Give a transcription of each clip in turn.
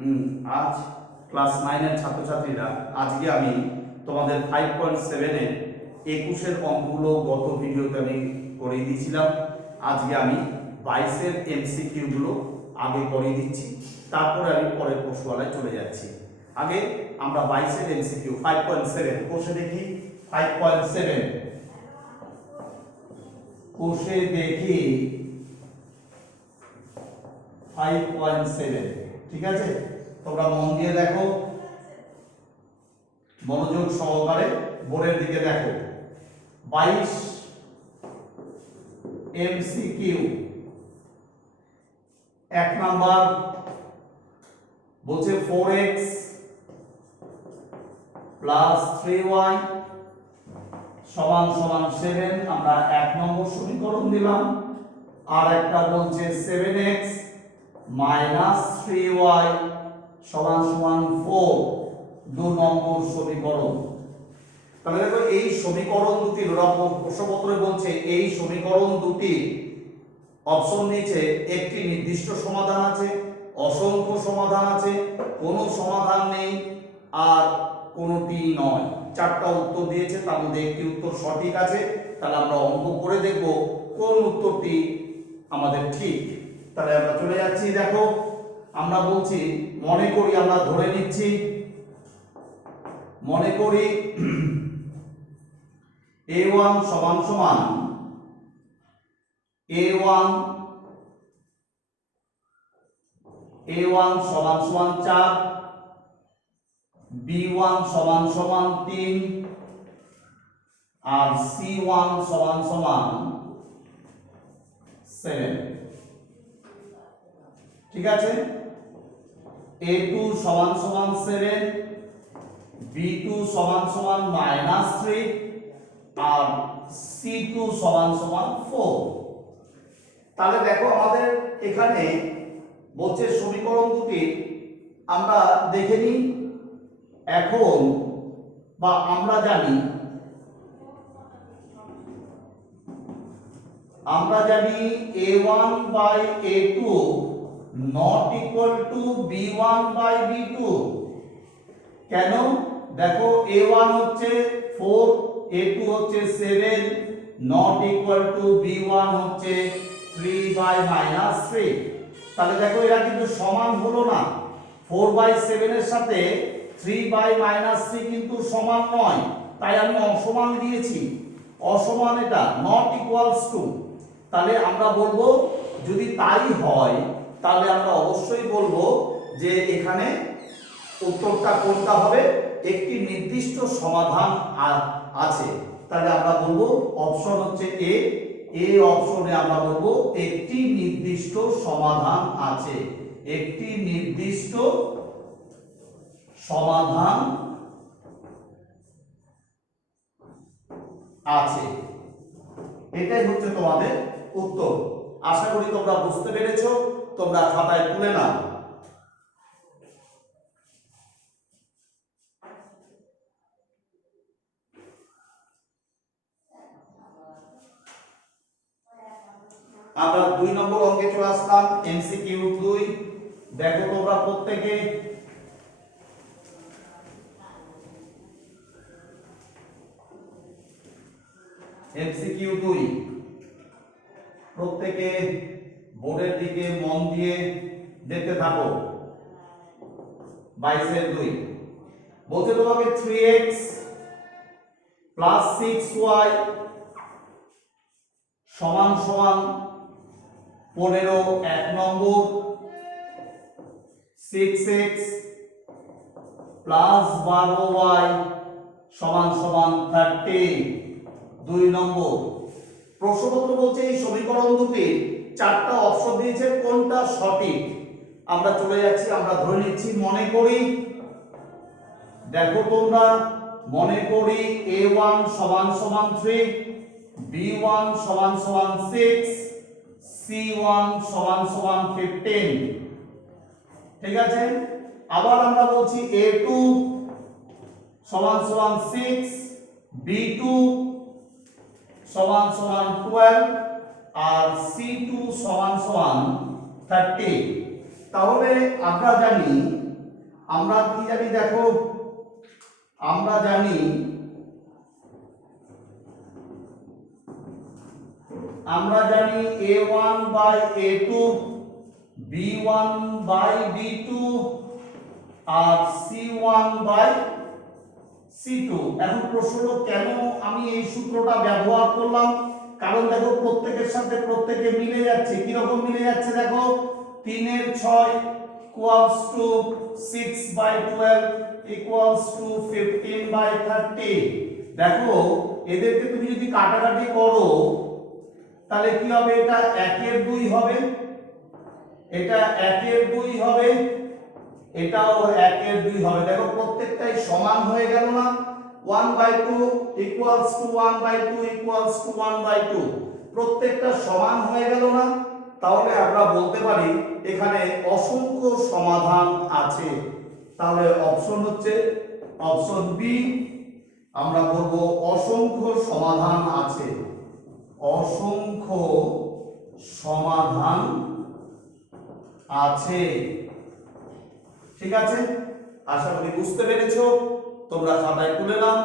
আজ ক্লাস 9 এর ছাত্রছাত্রীরা, আজকে আমি তোমাদের 5.7 এর 21 এর অঙ্কগুলো গত ভিডিওতে আমি করিয়ে দিয়েছিলাম। আজকে আমি 22 এর এমসিকিউ গুলো আগে করিয়ে দিচ্ছি, তারপরে আমি পরের প্রশ্নওয়ালায় চলে যাচ্ছি। আগে আমরা 22 এর এমসিকিউ 5.7 কোষে দেখি। 5.7 কোষে দেখি 5.7, ঠিক আছে? তোমরা মন দিয়ে দেখো, মনোযোগ সহকারে বোর্ডের দিকে দেখো। 22 এমসিকিউ। 1 নাম্বার বলছে 4x প্লাস 3y সমান সমান 7। আমরা 1 নম্বর সমীকরণ দিলাম। আর একটা বলছে 7x মাইনাস 3y সমান সমান 4, 2 নম্বর সমীকরণ। তাহলে দেখো এই সমীকরণ দুটি প্রশ্নপত্রে বলছে এই সমীকরণ দুটি অপশন দিয়েছে, একটি নির্দিষ্ট সমাধান আছে, অসংখ্য সমাধান আছে, কোনো সমাধান নেই, আর কোনোটি নয়। 4টা উত্তর দিয়েছে, তার মধ্যে একটি উত্তর সঠিক আছে। তাহলে আমরা অঙ্ক করে দেখব কোন উত্তরটি আমাদের ঠিক। তাহলে আমরা চলে যাচ্ছি। দেখো আমরা বলছি, মনে করি, আমরা ধরে নিচ্ছি, মনে করি a1 সমান সমান a1 সমান সমান 4, b1 সমান সমান 3 আর c1 সমান সমান 7, ঠিক আছে? a2 সমান সমান 7, b2 সমান সমান -3 আর c2 সমান সমান 4। তাহলে দেখো আমাদের এখানে বলছে সমীকরণ দুটি আমরা দেখে নিই এখন, বা আমরা জানি a1 by a2 not equal to b1 by b2। কেন? দেখো a1 হচ্ছে 4, a2 হচ্ছে 7, not equal to b1 হচ্ছে 3 by -3। তাহলে দেখো এরা কিন্তু সমান হলো না। 4 by 7 এর সাথে 3 by -3 কিন্তু সমান নয়, তাই আমি অসমান দিয়েছি। অসমান, এটা not equals to। তাহলে আমরা বলবো যদি তাই হয় তাহলে আমরা অবশ্যই বলবো যে এখানে উত্তরটা কোনটা হবে, একটি নির্দিষ্ট সমাধান আছে। তাহলে আমরা বলবো অপশন হচ্ছে এ। অপশনে আমরা বলবো একটি নির্দিষ্ট সমাধান আছে, একটি নির্দিষ্ট সমাধান আছে। এটাই হচ্ছে তোমাদের উত্তর। আশা করি তোমরা বুঝতে পেরেছো। তোমরা খাতায় তুলে নাও। আমরা 2 নম্বর অঙ্কে চলে আসলাম, এমসিকিউ 2। দেখো তোমরা প্রত্যেকে এমসিকিউ 2 প্রত্যেকে বোর্ডের দিকে মন দিয়ে দেখতে থাকো। 22 এর 2 বলতে তোমাকে 3x প্লাস 6y সমান সমান 15, 1 নম্বর, 6x প্লাস 12y সমান সমান 30, 2 নম্বর। প্রশ্নপত্র বলছে এই সমীকরণ দুটি 4টা অপশন দিয়েছে, কোনটা সঠিক। আমরা চলে যাচ্ছি, আমরা ধরে নিচ্ছি, মনে করি, দেখো তোমরা, মনে করি a1 সমান সমান 3, b1 সমান সমান 6, c1 সমান সমান 15, ঠিক আছে? আবার আমরা বলছি a2 সমান সমান 6, b2 সমান সমান 12 আর c2 সমান সমান 30। তাহলে আমরা জানি আমরা কি জানি দেখো, আমরা জানি a1 by a2 b1 by b2 R c1 by c2। এখন প্রশ্ন হলো কেন আমি এই সূত্রটা ব্যবহার করলাম? কারণ দেখো প্রত্যেকের সাথে প্রত্যেকে মিলে যাচ্ছে। কি রকম মিলে যাচ্ছে দেখো, 3 এর 6 equals to 6 by 12 equals to 15 by 30। দেখো এদেরকে তুমি যদি কাটাকাটি করো তাহলে কি হবে, এটা 1 এর 2 হবে, এটা 1 এর 2 হবে, এটাও 1 এর 2 হবে। দেখো প্রত্যেকটাই সমান হয়ে গেল না? 1/2 ইকুয়ালস টু 1/2 ইকুয়ালস টু 1/2, প্রত্যেকটা সমান হয়ে গেল না? তাহলে আমরা বলতে পারি এখানে অসংখ্য সমাধান আছে। তাহলে অপশন হচ্ছে অপশন বি, আমরা বলব অসংখ্য সমাধান আছে, অসংখ্য সমাধান আছে। ঠিক আছে, আশা করি বুঝতে পেরেছো। তোমরা খাতায় তুলে নাও।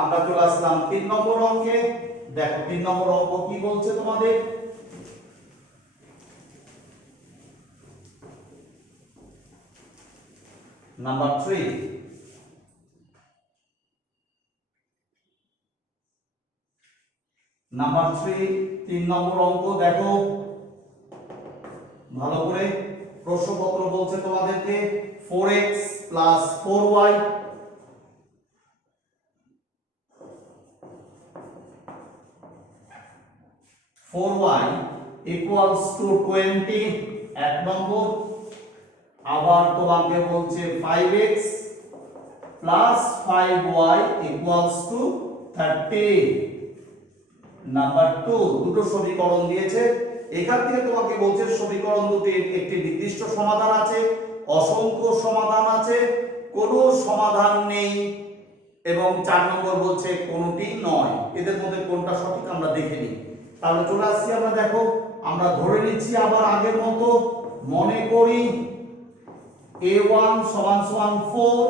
আমরা চলে আসলাম 3 নম্বর অঙ্কে। দেখো 3 নম্বর অঙ্ক কি বলছে তোমাদের। নাম্বার 3, নাম্বার 3 নম্বর অঙ্ক। দেখো ভালো করে, প্রশ্নপত্র বলছে তোমাদেরকে 4x plus 4y equals to 20, 1 নম্বর। আবার তোমাকে বলছে 5x plus 5y equals to 30। Number 2, দুটো সমীকরণ দিয়েছে, এখান থেকে তোমাকে বলছে সমীকরণ দুটির একটি নির্দিষ্ট সমাধান আছে, অসংখ্য সমাধান আছে, কোনো সমাধান নেই, এবং 4 নম্বর বলছে কোনোটি নয়। এদের মধ্যে কোনটা সঠিক আমরা দেখে নিই। তাহলে চলে আসছি আমরা। দেখো আমরা ধরে নিচ্ছি আবার আগের মতো, মনে করি a1 সমান সমান 4,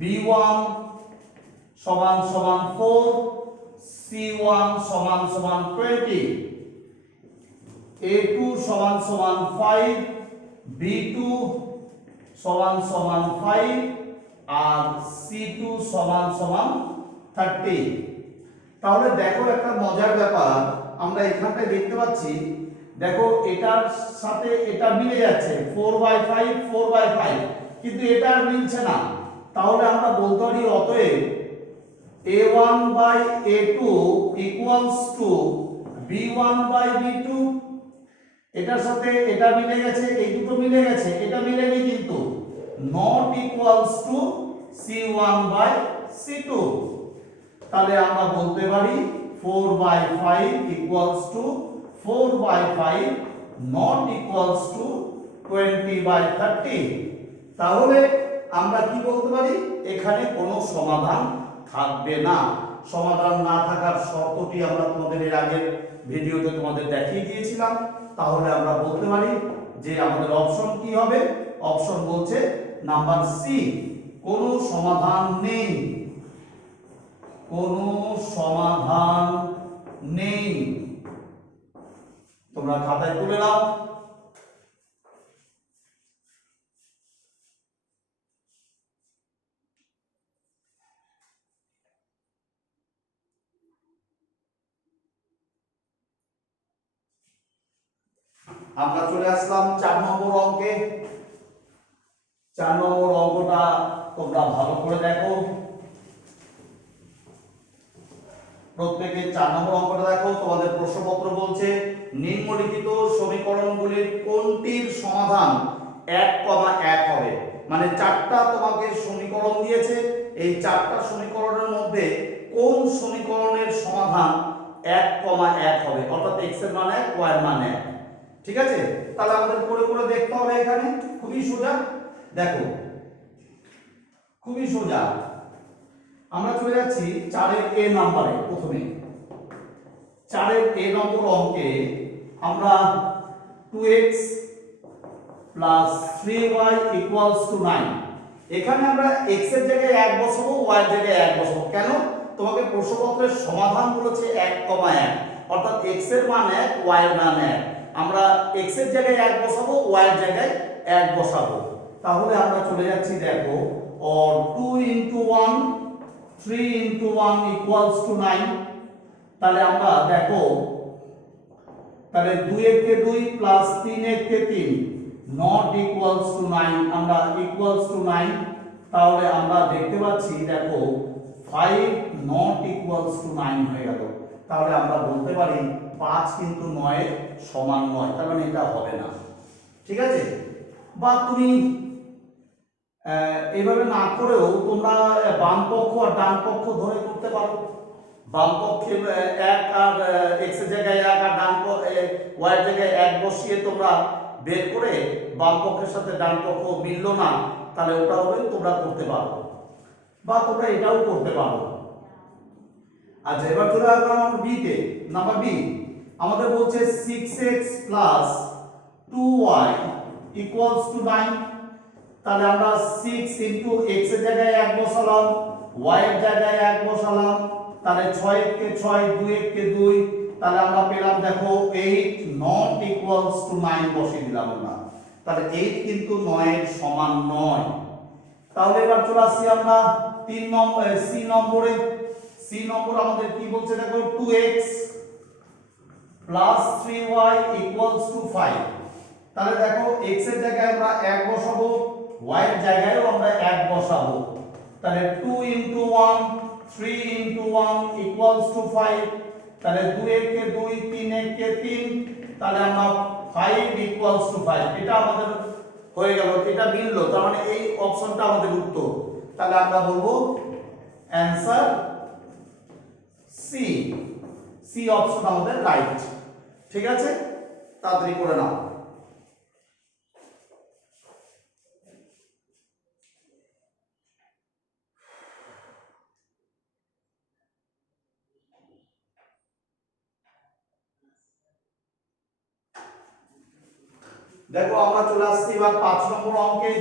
b1 সমান সমান 4, c1 সমান সমান 20, a2 সমান সমান 5, b2 সমান সমান 5 আর c2 সমান সমান 30। তাহলে দেখো একটা মজার ব্যাপার, আমরা এখানটায় দেখতে পাচ্ছি, দেখো এটার সাথে এটা মিলে যাচ্ছে 4/5 4/5, কিন্তু এটা আর মিলছে না। তাহলে আমরা বলতে পারি অতএব a1 by a2 equals to b1 by b2। এটার সাথে এটা মিলে গেছে, এই দুটো মিলে গেছে, এটা মিলেনি কিন্তু, not equals to c1 by c2। তাহলে আমরা বলতে পারি 4/5 equals to 4/5 not equals to 20/30। তাহলে আমরা কি বলতে পারি, এখানে কোনো সমাধান থাকবে না। সমাধান না থাকার শর্তটি আমরা তোমাদের এর আগের ভিডিওতে তোমাদের দেখিয়ে দিয়েছিলাম। তাহলে আমরা বলতে পারি যে আমাদের অপশন কি হবে, অপশন বলছে নাম্বার সি, কোনো সমাধান নেই, কোনো সমাধান নেই। তোমরা খাতায় তুলে নাও। আমরা চলে আসলাম 4 নম্বর অঙ্কে। 4 নম্বর অঙ্কটা তোমরা ভালো করে দেখো, প্রত্যেকে 4 নম্বর অঙ্কটা দেখো। তোমাদের প্রশ্নপত্র বলছে নিম্নলিখিত সমীকরণগুলির কোনটির সমাধান 1,1 হবে। মানে 4টা তোমাকে সমীকরণ দিয়েছে, এই 4টা সমীকরণের মধ্যে কোন সমীকরণের সমাধান 1,1 হবে, অর্থাৎ x এর মান 1 y এর মান 1। ঠিক আছে, তাহলে আমাদের করে করে দেখতে হবে। এখানে খুবই সোজা, দেখো খুবই সোজা। আমরা চলে যাচ্ছি 4 এর a নম্বরে। প্রথমে 4 এর a নম্বর অঙ্কে আমরা 2x plus 3y equals to 9, এখানে আমরা x এর জায়গায় 1 বসাবো, y এর জায়গায় 1 বসাবো। কেন? তোমাকে প্রশ্নপত্রের সমাধান বলেছে 1,1, অর্থাৎ x এর মান 1, y এর মান 1। আমরা x এর জায়গায় 1 বসাবো, y এর জায়গায় 1 বসাবো। তাহলে আমরা চলে যাচ্ছি, দেখো, or 2 into 1 3 into 1 equals to 9। তাহলে আমরা দেখো, তাহলে 2 কে 2 plus 3 K 3 not equals to 9, আমরা equals to 9। তাহলে আমরা দেখতে পাচ্ছি, দেখো 5 not equals to 9 হয়ে গেল। তাহলে আমরা বলতে পারি 5 কিন্তু 9 এর সমান নয়, তার মানে এটা হবে না। ঠিক আছে? বা তুমি এইভাবে না করেও তোমরা বাম পক্ষ আর ডান পক্ষ ধরে করতে পারো। বাম পক্ষে 1 আর x এর জায়গায় 1 আর ডান y এর জায়গায় 1 বসিয়ে তোমরা বের করে বাম পক্ষের সাথে ডান পক্ষ মিললো না, তাহলে ওটা হবে, তোমরা করতে পারো। বা তোমরা এটাও করতে পারো। আচ্ছা, এবার চলে আসলাম আমরা বি তে। নাম্বার বি আমাদের বলছে 6x plus 2y equals to 9। তাহলে আমরা 6 ইনটু x এর জায়গায় 1 বসালাম, y এর জায়গায় 1 বসালাম। তাহলে 6 কে 6 2 কে 2, তাহলে আমরা পেলাম, দেখো 8 নট ইকুয়ালস টু 9 বসিয়ে দিলাম আমরা। তাহলে 8 কিন্তু 9 এর সমান নয়। তাহলে এবার চলে আসছি আমরা 3 নম্বর সি নম্বরে। সি নম্বর আমাদের কি বলছে, দেখো 2x plus 3y equals to 5। তাহলে দেখো x এর জায়গায় আমরা 1 বসাবো, y এর জায়গায়ও আমরা 1 বসাবো। তাহলে 2 into 1 3 into 1 equals to 5। তাহলে 2 কে 2 3 কে 3, তাহলে আমরা 5 equals to 5। এটা আমাদের হয়ে গেল, এটা মিললো, তার মানে এই অপশনটা আমাদের উত্তর। তাহলে আমরা বলবো অ্যানসার সি। সি অপশন আমাদের রাইট। ঠিক আছে? তাড়াতাড়ি করে নাও। দেখো আমরা চলে আসছি এবার 5 নম্বর অঙ্কে।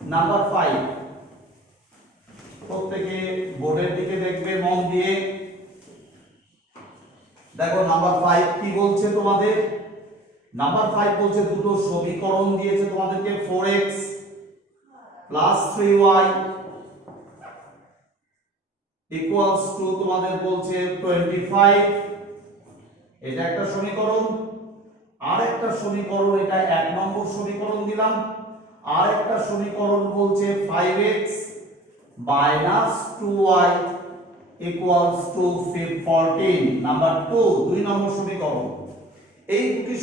নাম্বার 5, প্রত্যেকে বোর্ডের দিকে দেখবে মন দিয়ে। দেখো নাম্বার 5 কি বলছে তোমাদের। নাম্বার 5 বলছে দুটো সমীকরণ দিয়েছে তোমাদেরকে, 4x plus 3y equals to তোমাদের বলছে 25। এটা একটা সমীকরণ। আর একটা সমীকরণ, এটা 1 নম্বর সমীকরণ দিলাম। আর একটা সমীকরণ বলছে 5x minus 2y equals to 14, number 2, 2 নম্বর সমীকরণ। এই দুটি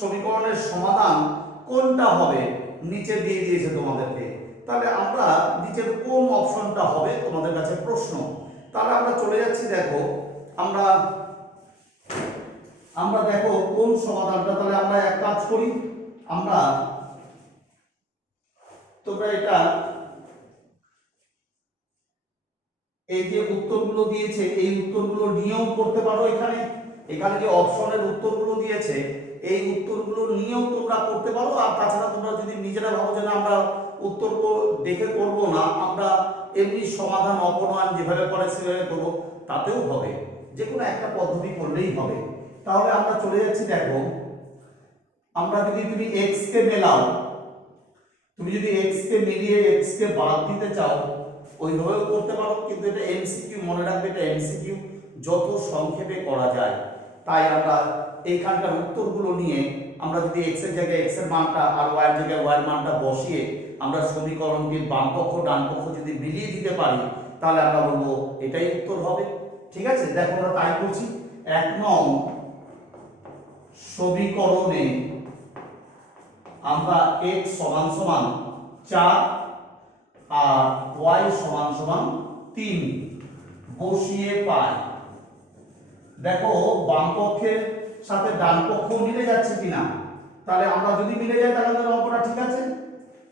সমীকরণের সমাধান কোনটা হবে নিচে দিয়ে দিয়েছে তোমাদেরকে। তাহলে আমরা নিচের কোন অপশনটা হবে তোমাদের কাছে প্রশ্ন। তাহলে আমরা চলে যাচ্ছি, দেখো আমরা দেখো কোন সমাধানটা। তাহলে আমরা এক কাজ করি, আমরা তোমরা এটা এই যে উত্তরগুলো দিয়েছে এই উত্তরগুলো নিয়েও করতে পারো। এখানে যে অপশনের উত্তরগুলো দিয়েছে এই উত্তরগুলো নিয়েও তোমরা করতে পারো। আর তাছাড়া তোমরা যদি নিজেরা ভাবো যে না আমরা উত্তর দেখে করব না, আমরা এমনি সমাধান অপনয়ন যেভাবে করে সেভাবে করব, তাতেও হবে। যে কোনো একটা পদ্ধতি করলেই হবে। তাহলে আমরা চলে যাচ্ছি, দেখো আমরা যদি তুমি x কে মেলাও, তুমি যদি x কে মিলিয়ে x কে বাদ দিতে চাও ওইভাবেও করতে পারো, কিন্তু এটা এমসিকিউ, মনে রাখবে এটা এমসিকিউ, যত সংক্ষেপে করা যায়। তাই আমরা এইখানকার উত্তরগুলো নিয়ে আমরা যদি x এর জায়গায় x এর মানটা আর y এর জায়গায় y এর মানটা বসিয়ে আমরা সমীকরণটির বাম পক্ষ ডান পক্ষ যদি মিলিয়ে দিতে পারি, তাহলে আমরা বলবো এটাই উত্তর হবে। ঠিক আছে? দেখো আমরা তাই করছি। 1 নং সমীকরণে আমরা x সমান সমান 4 আর y সমান সমান 3 বসিয়ে পাই। দেখো বাম পক্ষের সাথে ডান পক্ষ মিলে যাচ্ছে কিনা। তাহলে আমরা যদি মিলে যায় তাহলে আমাদের অঙ্কটা ঠিক আছে।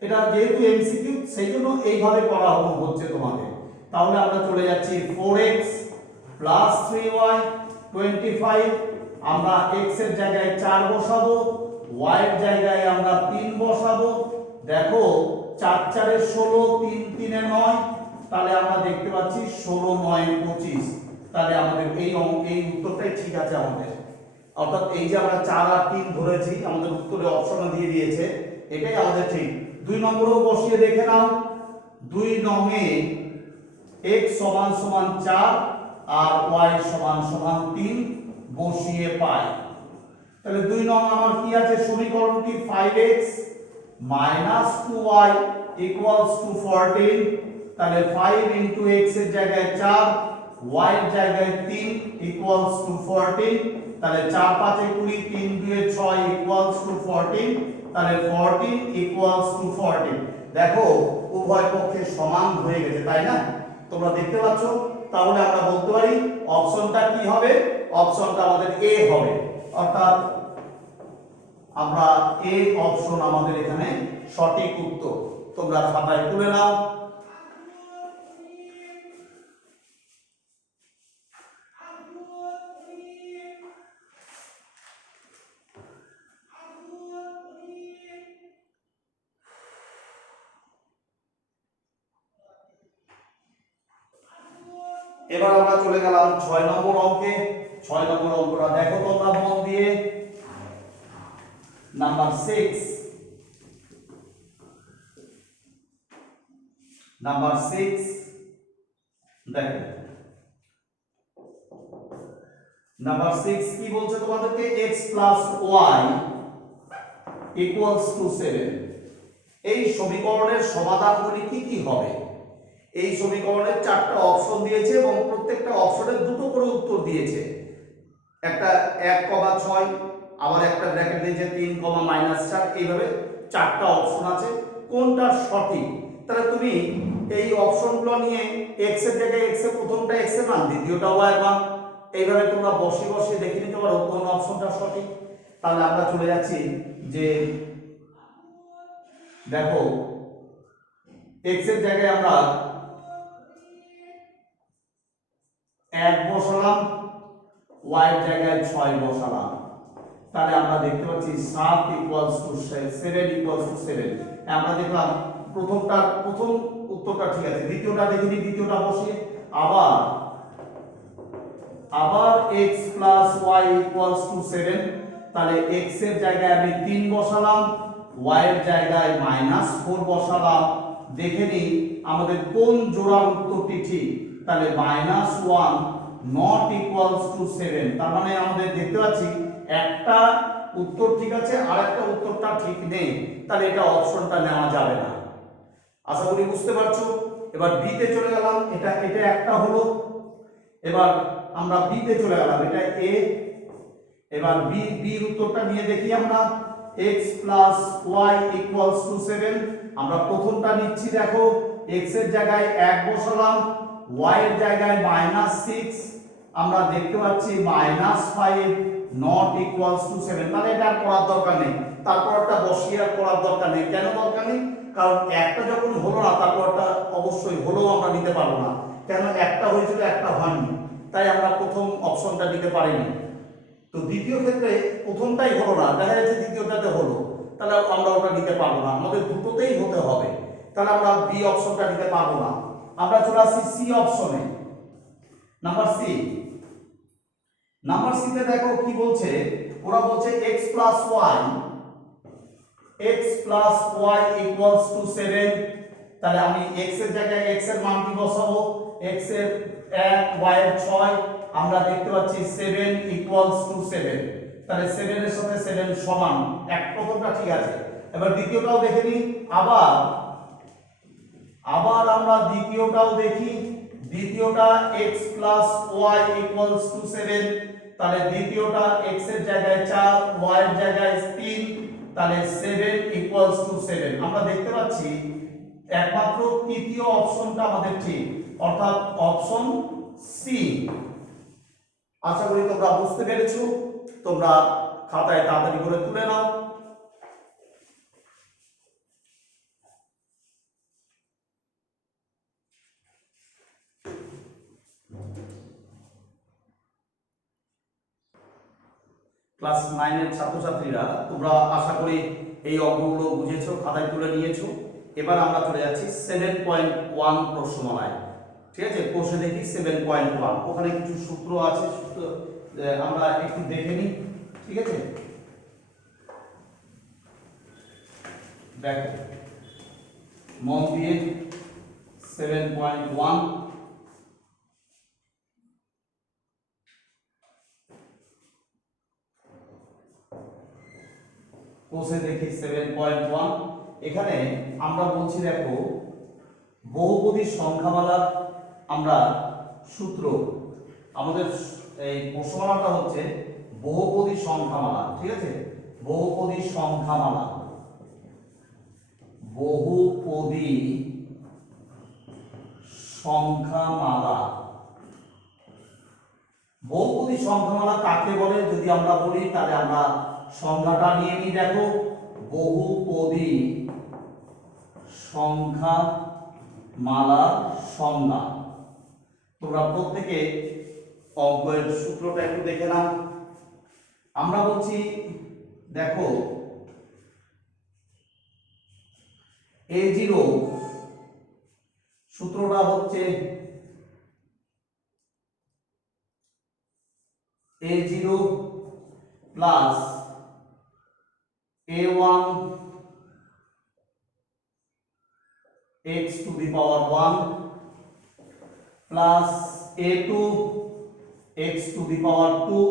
এটা যেহেতু এমসিকিউ সেই জন্য এইভাবে করা হচ্ছে তোমাদের। তাহলে আমরা চলে যাচ্ছি 4x প্লাস 3y 25। আমরা x এর জায়গায় 4 বসাবো, y এর জায়গায় আমরা 3 বসাবো। দেখো 4 4 এ 16, 3 3 এ 9, তাহলে আমরা দেখতে পাচ্ছি 16 9 25। তাহলে আমাদের এই উত্তরটাই ঠিক আছে আমাদের, অর্থাৎ এই যে আমরা 4 আর 3 ধরেছি আমাদের উত্তরে অপশনে দিয়ে দিয়েছে, এটাই আমাদের ঠিক। 2 নম্বরেও বসিয়ে দেখে নাও। 2 নং এ x সমান সমান 4 আর y সমান সমান 3 বসিয়ে পাই। তাহলে 2 নং আমার কি আছে সমীকরণটি 5x minus 2y equals to 14। তাহলে 5 into x এর জায়গায় 4, y এর জায়গায় 3 equals to 14। তাহলে 4 5 এ 20, 3 2 এ 6 equals to 14। তাহলে 14 equals to 14। দেখো উভয় পক্ষে সমান হয়ে গেছে, তাই না? তোমরা দেখতে পাচ্ছ। তাহলে আমরা বলতে পারি অপশনটা কি হবে? অপশনটা আমাদের এ হবে, অর্থাৎ আমরা এ অপশন আমাদের এখানে সঠিক উত্তর। তোমরা খাতায় তুলে নাও। এবার আমরা চলে গেলাম 6 নম্বর অঙ্কে। 6 নম্বর অঙ্কটা দেখো তোমরা মন দিয়ে। নাম্বার 6, নাম্বার 6 দেখো নাম্বার 6 কি বলছে তোমাদেরকে? x plus y equals to 7। এই সমীকরণের সমাধানগুলি কি কি হবে? এই সমীকরণের 4টা অপশন দিয়েছে এবং প্রত্যেকটা অপশনের দুটো করে উত্তর দিয়েছে। একটা 1,6, আবার একটা ব্র্যাকেট দিয়েছে 3,-4। এইভাবে 4টা অপশন আছে, কোনটা সঠিক? তাহলে তুমি এই অপশনগুলো নিয়ে x এর জায়গায় x এর প্রথমটা x এর মান, দ্বিতীয়টা y এর মান, এইভাবে তোমরা বসিয়ে বসিয়ে দেখে নিতে পারো কোন অপশনটা সঠিক। তাহলে আমরা চলে যাচ্ছি যে দেখো x এর জায়গায় আমরা 1 বসালাম, y এর জায়গায় 6 বসালাম। তাহলে আমরা দেখতে পাচ্ছি 7 equals to 7 equals to 7। আমরা দেখলাম প্রথম উত্তরটা ঠিক আছে, দ্বিতীয়টা দেখিনি, দ্বিতীয়টা বসিয়ে আবার x plus y equals to 7। তাহলে x এর জায়গায় আমি 3 বসালাম, y এর জায়গায় -4 বসালাম। দেখে নিই আমাদের কোন জোড়ার উত্তরটি ঠিক। তাহলে -1 not equals to 7। তার মানে আমাদের দেখতে পাচ্ছি একটা উত্তর ঠিক আছে আর একটা উত্তরটা ঠিক নেই। তাহলে এটা অপশনটা নেওয়া যাবে না। আশা করি বুঝতে পারছো। এবার বি তে চলে গেলাম, এটা একটা হলো। এবার আমরা বি তে চলে গেলাম, এটা এ। এবার বি উত্তরটা নিয়ে দেখি আমরা। x plus y equals to 7। আমরা প্রথমটা নিচ্ছি, দেখো x এর জায়গায় 1 বসালাম, y এর জায়গায় -6। আমরা দেখতে পাচ্ছি -5 not equals to 7। তাহলে এটা আর করার দরকার নেই, তারপরটা বসিয়ে আর করার দরকার নেই। কেন দরকার নেই? কারণ একটা যখন হলো না তারপরটা অবশ্যই হলেও আমরা নিতে পারবো না। কেন? একটা হয়েছিল, একটা হয়নি, তাই আমরা প্রথম অপশনটা নিতে পারিনি। তো দ্বিতীয় ক্ষেত্রে প্রথমটাই হলো না, দেখা যাচ্ছে দ্বিতীয়টাতে হলো, তাহলে আমরা ওটা নিতে পারবো না। আমাদের দুটোতেই হতে হবে, তাহলে আমরা বি অপশনটা নিতে পারবো না। আমরা চলে আসছি সি অপশনে। নাম্বার সি, নাম্বার সি তে দেখো কি বলছে। ওরা বলছে x plus y equals to 7। তাহলে আমি x এর জায়গায় x এর মান কি বসাবো? x এর 1, y এর 6। আমরা দেখতে পাচ্ছি 7 equals to 7। তাহলে 7 এর সাথে 7 সমান, এক প্রথমটা ঠিক আছে। এবার দ্বিতীয়টাও দেখে নিই। আবার আমরা দ্বিতীয়টাও দেখি। দ্বিতীয়টা x plus y equals to 7। তাহলে দ্বিতীয়টা x এর জায়গায় 4, y এর জায়গায় 3। তাহলে 7 equals to 7। আমরা দেখতে পাচ্ছি একমাত্র তৃতীয় অপশনটা আমাদের ঠিক, অর্থাৎ অপশন সি। আশা করি তোমরা বুঝতে পেরেছো। তোমরা খাতায় তাড়াতাড়ি করে তুলে নাও। ক্লাস 9 এর ছাত্রছাত্রীরা তোমরা আশা করি এই অঙ্কগুলো বুঝেছো, খাতায় তুলে নিয়েছো। এবার আমরা চলে যাচ্ছি 7.1 প্রশ্নমালায়। ঠিক আছে, কোষে দেখি 7.1, ওখানে কিছু সূত্র আছে, সূত্র আমরা একটু দেখে নিই। ঠিক আছে, দেখো মন দিয়ে 7.1 কোষে দেখি 7.1। এখানে আমরা বলছি দেখো বহুপদীর সংখ্যামালার আমরা সূত্র, আমাদের এই প্রশ্নমালাটা হচ্ছে বহুপদীর সংখ্যামালা। ঠিক আছে, বহুপদীর সংখ্যামালা, বহুপদী সংখ্যামালা। বহুপদী সংখ্যামালা কাকে বলে যদি আমরা বলি, তাহলে আমরা সংজ্ঞাটা নিয়ে নিই। দেখো বহুপদী সংখ্যামালার সংজ্ঞা, তোমরা প্রত্যেকে অঙ্কের সূত্রটা একটু দেখে নাও। আমরা বলছি দেখো A0 সূত্রটা হচ্ছে A0 plus A1 x to the power 1 plus A2 x to the power 2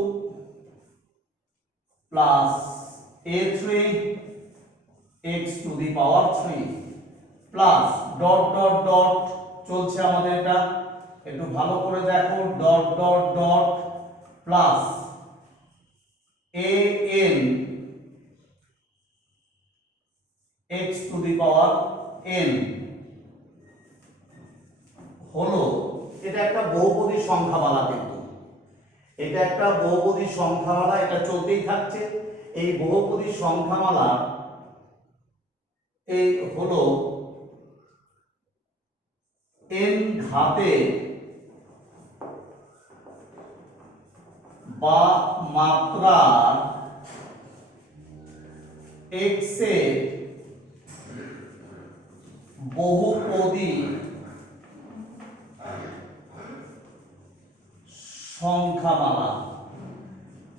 plus A3 x to the power 3 plus dot dot dot চলছে আমাদের, এটা একটু ভালো করে দেখো, dot dot dot plus an x to the power n হলো, এটা একটা বহুপদী সংখ্যামালা। কিন্তু এটা একটা বহুপদী সংখ্যামালা, এটা চলতেই থাকছে। এই বহুপদী সংখ্যামালা এই হলো n ঘাতে বা মাত্রা x এর বহুপদী সংখ্যামালা।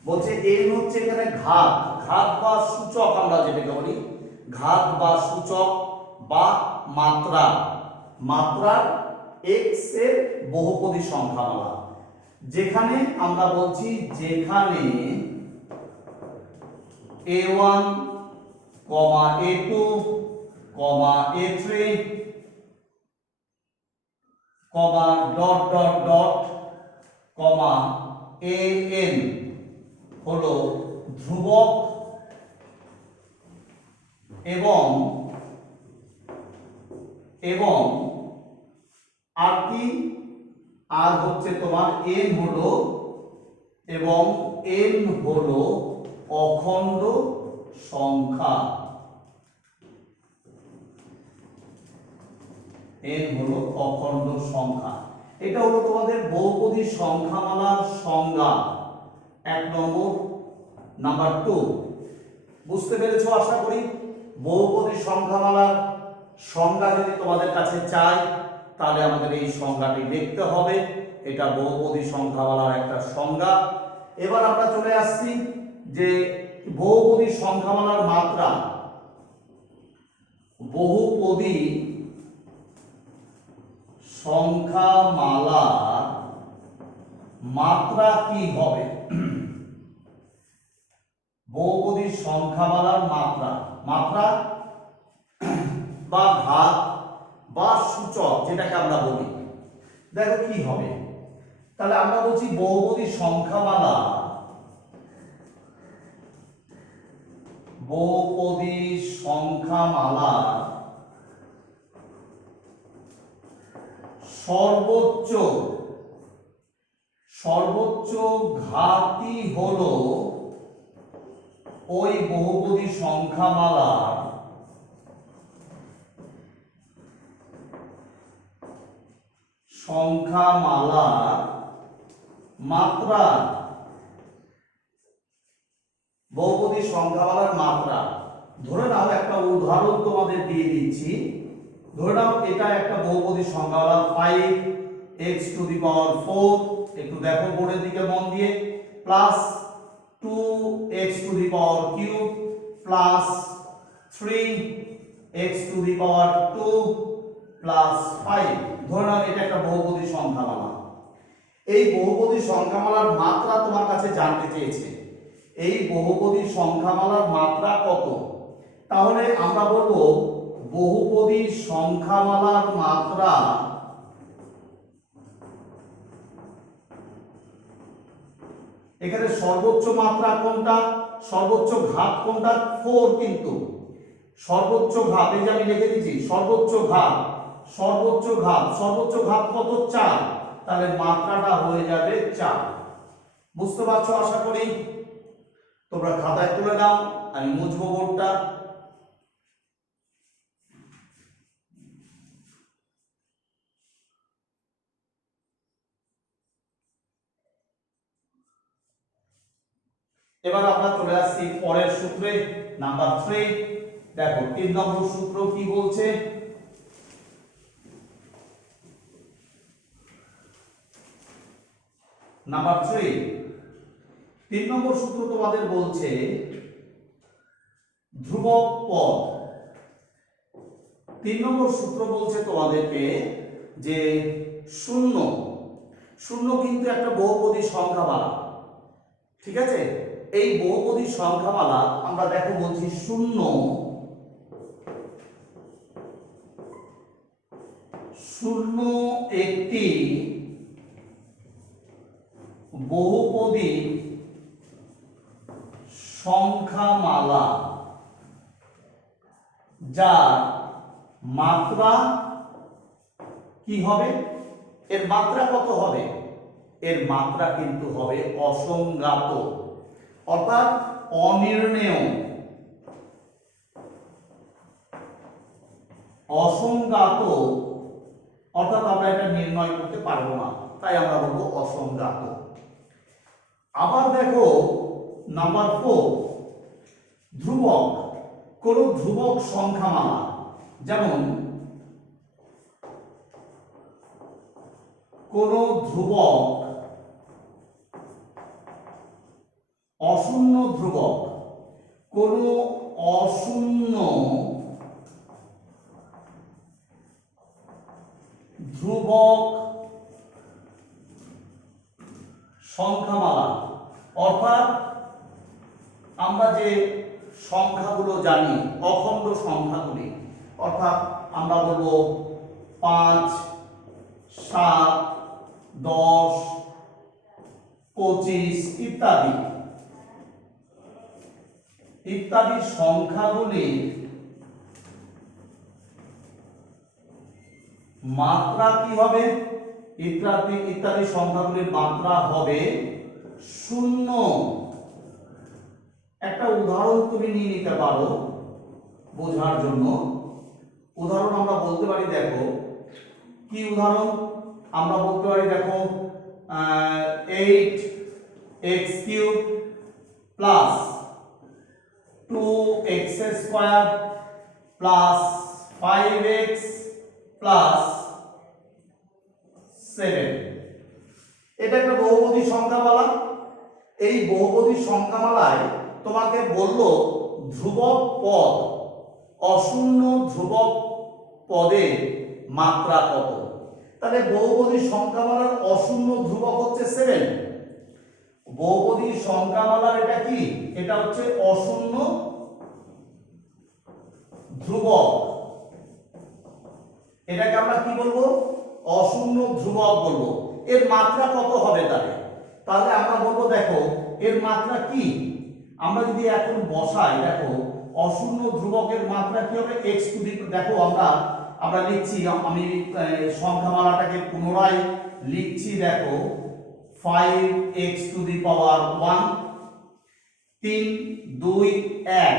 বলছে n হচ্ছে এখানে ঘাত, ঘাত বা সূচক, আমরা যেটাকে বলি ঘাত বা সূচক বা মাত্রা, মাত্রার x এর বহুপদী সংখ্যামালা। যেখানে আমরা বলছি যেখানে A1, A2, A3, dot dot dot, an হলো ধ্রুবক এবং আর কি, আর হচ্ছে তোমার n হলো, এবং n হলো অখণ্ড সংখ্যা, n হলো অখণ্ড সংখ্যা। এটা হলো তোমাদের বহুপদী সংখ্যামালার সংজ্ঞা 1 নম্বর। নাম্বার 2, বুঝতে পেরেছো আশা করি। বহুপদী সংখ্যামালার সংজ্ঞা যদি তোমাদের কাছে চাই, তাহলে আমাদের এই সংজ্ঞাটি লিখতে হবে। এটা বহুপদী সংখ্যামালার একটা সংজ্ঞা। এবার আমরা চলে আসছি যে বহুপদী সংখ্যামালার মাত্রা। বহুপদী সংখ্যামালার মাত্রা কি হবে? বহুপদী সংখ্যামালার মাত্রা, মাত্রা বা ঘাত বা সূচক যেটাকে আমরা বলি, দেখো কি হবে। তাহলে আমরা বলছি বহুপদী সংখ্যামালা, বহুপদী সংখ্যামালা সর্বোচ্চ ঘাতই হলো ওই বহুপদী সংখ্যামালার মাত্রা। বহুপদী সংখ্যামালার মাত্রা। ধরে নাও একটা উদাহরণ তোমাদের দিয়ে দিচ্ছি। ধরে নাও এটা একটা বহুপদী সংখ্যামালা 5x⁴, একটু দেখো বোর্ডের দিকে মন দিয়ে, plus 2x³ plus 3x² plus 5। ধরে নাও এটা একটা বহুপদী সংখ্যামালা। এই বহুপদী সংখ্যামালার মাত্রা তোমার কাছে জানতে চেয়েছে, এই বহুপদী সংখ্যামালার মাত্রা কত। তাহলে আমরা বলবো বহুপদী সংখ্যামালার মাত্রা এখানে সর্বোচ্চ মাত্রা কোনটা, সর্বোচ্চ ঘাত কোনটা, 4 কিন্তু সর্বোচ্চ ঘাত, এই যে আমি লিখে দিয়েছি সর্বোচ্চ ঘাত, সর্বোচ্চ ঘাত, সর্বোচ্চ ঘাত কত, 4। তাহলে মাত্রাটা হয়ে যাবে 4। বুঝতে পারছো আশা করি। তোমরা খাতায় তুলে নাও, আমি মুছবো বোর্ডটা। এবার আমরা চলে আসছি পরের সূত্রে, নাম্বার 3। দেখো 3 নম্বর সূত্র কি বলছে। নাম্বার 3 নম্বর সূত্র তোমাদের বলছে ধ্রুবক পদ। 3 নম্বর সূত্র বলছে তোমাদেরকে যে শূন্য, শূন্য কিন্তু একটা বহুপদী সংখ্যামালা, ঠিক আছে। এই বহুপদী সংখ্যামালা আমরা দেখো বলছি শূন্য, শূন্য একটি বহুপদী সংখ্যামালা যার মাত্রা কি হবে, এর মাত্রা কত হবে, এর মাত্রা কিন্তু হবে অসংজ্ঞাত, অর্থাৎ অনির্ণেয়। অসংজ্ঞাত অর্থাৎ আমরা এটা নির্ণয় করতে পারবো না, তাই আমরা বলবো অসংজ্ঞাত। আবার দেখো নাম্বার 4, ধ্রুবক। কোন ধ্রুবক সংখ্যামালা, যেমন কোন ধ্রুবক অশূন্য ধ্রুবক, কোন অশূন্য ধ্রুবক সংখ্যামালা, অর্থাৎ আমরা যে সংখ্যাগুলো জানি অখণ্ড সংখ্যাগুলি, অর্থাৎ আমরা বলবো 5, 7, 10, 25 ইত্যাদি ইত্যাদি সংখ্যাগুলির মাত্রা কি হবে, ইত্যাদি সংখ্যাগুলির মাত্রা হবে 0। একটা উদাহরণ তুমি নিয়ে নিতে পারো বোঝার জন্য। উদাহরণ আমরা বলতে পারি, দেখো কি উদাহরণ, আমরা বলতে পারি দেখো 8x³ plus 2x² plus 5x plus 7। এটা একটা বহুপদী সংখ্যামালা। এই বহুপদী সংখ্যামালায় তোমাকে বললো ধ্রুবক পদ, অশূন্য ধ্রুবক পদের মাত্রা কত। তাহলে বহুপদী সংখ্যামালার অশূন্য ধ্রুবক হচ্ছে 7। বহুপদী সংখ্যামালার এটা কি, এটা হচ্ছে অশূন্য ধ্রুবক। এটাকে আমরা কি বলবো, অশূন্য ধ্রুবক বলবো। এর মাত্রা কত হবে তাহলে, তাহলে আমরা বলবো দেখো এর মাত্রা কি। আমরা যদি এখন বসাই, দেখো অশূন্য ধ্রুবকের মাত্রা কি হবে, x টু দি, দেখো আমরা লিখছি, আমি সংখ্যামালাটাকে পুনরায় লিখছি। দেখো 5x টু দি পাওয়ার 1, 3, 2, 1,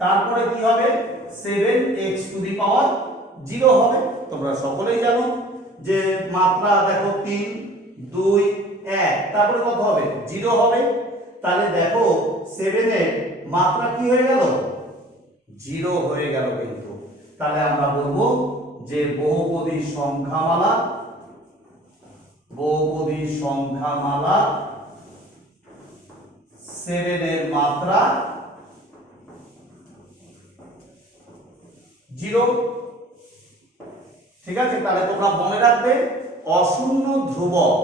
তারপরে কি হবে 7x টু দি পাওয়ার 0 হবে। তোমরা সকলেই জানো যে মাত্রা দেখো 3, 2, 1, তারপরে কত হবে 0 হবে। তাহলে দেখো 7 এর মাত্রা কি হয়ে গেল, 0 হয়ে গেল কিন্তু। তাহলে আমরা বলবো যে বহুপদী সংখ্যামালা 7 এর মাত্রা 0। ঠিক আছে, তাহলে তোমরা মনে রাখবে অশূন্য ধ্রুবক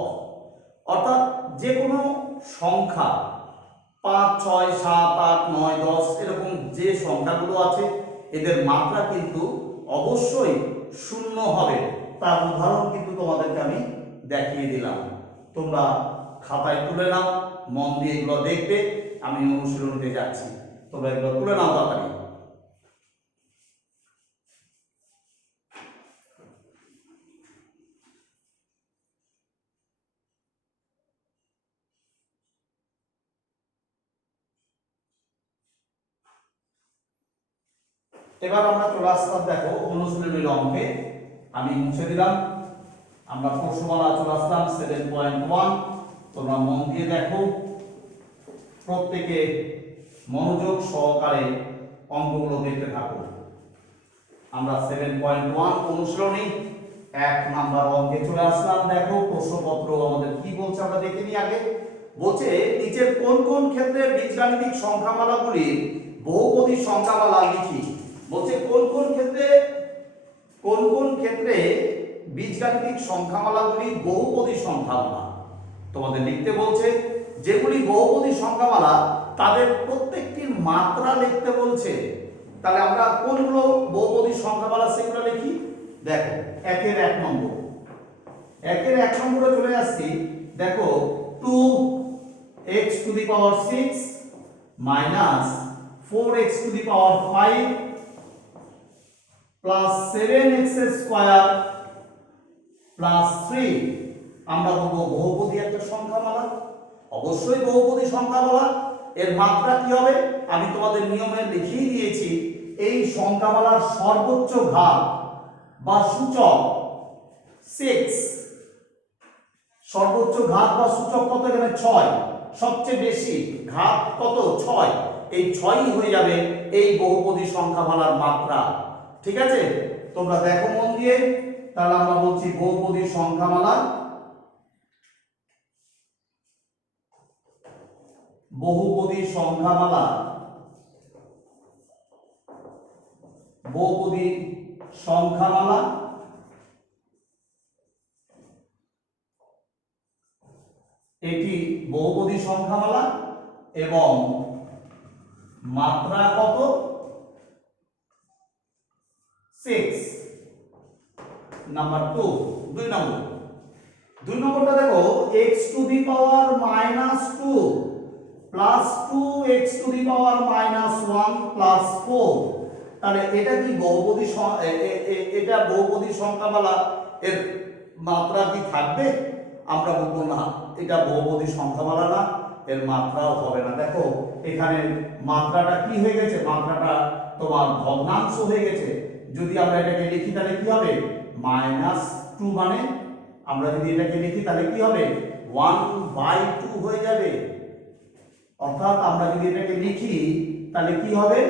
অর্থাৎ যে কোনো সংখ্যা 5, 6, 7, 8, 9, 10 এরকম যে সংখ্যাগুলো আছে এদের মাত্রা কিন্তু অবশ্যই শূন্য হবে। তার উদাহরণ কিন্তু তোমাদেরকে আমি দেখিয়ে দিলাম। তোমরা খাতায় তুলে নাও, মন দিয়ে এগুলো দেখবে। আমি অনুশীলনীতে যাচ্ছি, তোমরা এগুলো তুলে নাও তাড়াতাড়ি। এবার আমরা চলে আসলাম দেখো অনুশীলনীর অঙ্কে। আমি মুছে দিলাম, আমরা প্রশ্নমালা চলে আসলাম 7.1। তোমরা মন দিয়ে দেখো, প্রত্যেকে মনোযোগ সহকারে অঙ্কগুলো দেখতে থাকো। আমরা 7.1 অনুশীলনী 1 নাম্বার অঙ্কে চলে আসলাম। দেখো প্রশ্নপত্র আমাদের কি বলছে আমরা দেখে নিই আগে। বলছে নিচের কোন কোন ক্ষেত্রে বীজগাণিতিক সংখ্যামালাগুলি বহুপদী সংখ্যামালা লিখি। বলছে কোন কোন ক্ষেত্রে বীজগাণিতিক সংখ্যামালাগুলি বহুপদী সংখ্যামালা তোমাদের লিখতে বলছে। যেগুলি বহুপদী সংখ্যামালা তাদের প্রত্যেকটির মাত্রা লিখতে বলছে। তাহলে আমরা কোনগুলো বহুপদী সংখ্যামালা সেগুলো লিখি। দেখো 1 নম্বরে চলে আসছি। দেখো 2x to the power 6 minus 4x to the power 5 plus 7x square plus 3 আমরা বলবো বহুপদী একটা সংখ্যামালা। অবশ্যই বহুপদী সংখ্যামালা। এর মাত্রা কি হবে আমি তোমাদের নিয়মে লিখিয়ে দিয়েছি। এই সংখ্যামালার সর্বোচ্চ ঘাত বা সূচক 6। সর্বোচ্চ ঘাত বা সূচক কত এখানে 6। সবচেয়ে বেশি ঘাত কত 6। এই 6ই হয়ে যাবে এই বহুপদী সংখ্যামালার মাত্রা। ঠিক আছে, তোমরা দেখো মন দিয়ে। তাহলে আমরা বলছি বহুপদী সংখ্যামালা বহুপদী সংখ্যামালা এটি বহুপদী সংখ্যামালা এবং মাত্রা কত 6। নাম্বার 2 2 নম্বরটা দেখো x to the power -2 plus 2x to the power -1 plus 4। তাহলে এটা কি বহুপদী এটা বহুপদী সংখ্যামালা এর মাত্রা কি থাকবে? আমরা বলবো না, এটা বহুপদী সংখ্যামালা না, এর মাত্রাও হবে না। দেখো এখানে মাত্রাটা কি হয়ে গেছে, মাত্রাটা তোমার ভগ্নাংশ হয়ে গেছে। যদি আমরা এটাকে লিখি তাহলে কি হবে -2 মানে আমরা যদি এটাকে লিখি তাহলে কি হবে 1/2 হয়ে যাবে। অর্থাৎ আমরা যদি এটাকে লিখি তাহলে কি হবে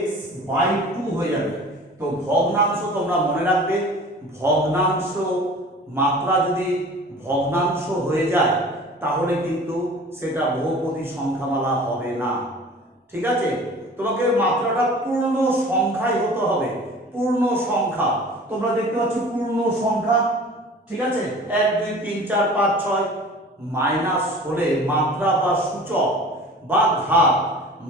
x/2 হয়ে যাবে। তো ভগ্নাংশ তোমরা মনে রাখবে, ভগ্নাংশ মাত্রা যদি ভগ্নাংশ হয়ে যায় তাহলে কিন্তু সেটা বহুপদী সংখ্যামালা হবে না। ঠিক আছে, তোমাকে মাত্রাটা পূর্ণ সংখ্যাই হতে হবে। পূর্ণ সংখ্যা তোমরা দেখতে পাচ্ছ পূর্ণ সংখ্যা। ঠিক আছে, 1 2 3 4 5 6 মাইনাস হলে মাত্রা বা সূচক বা ঘাত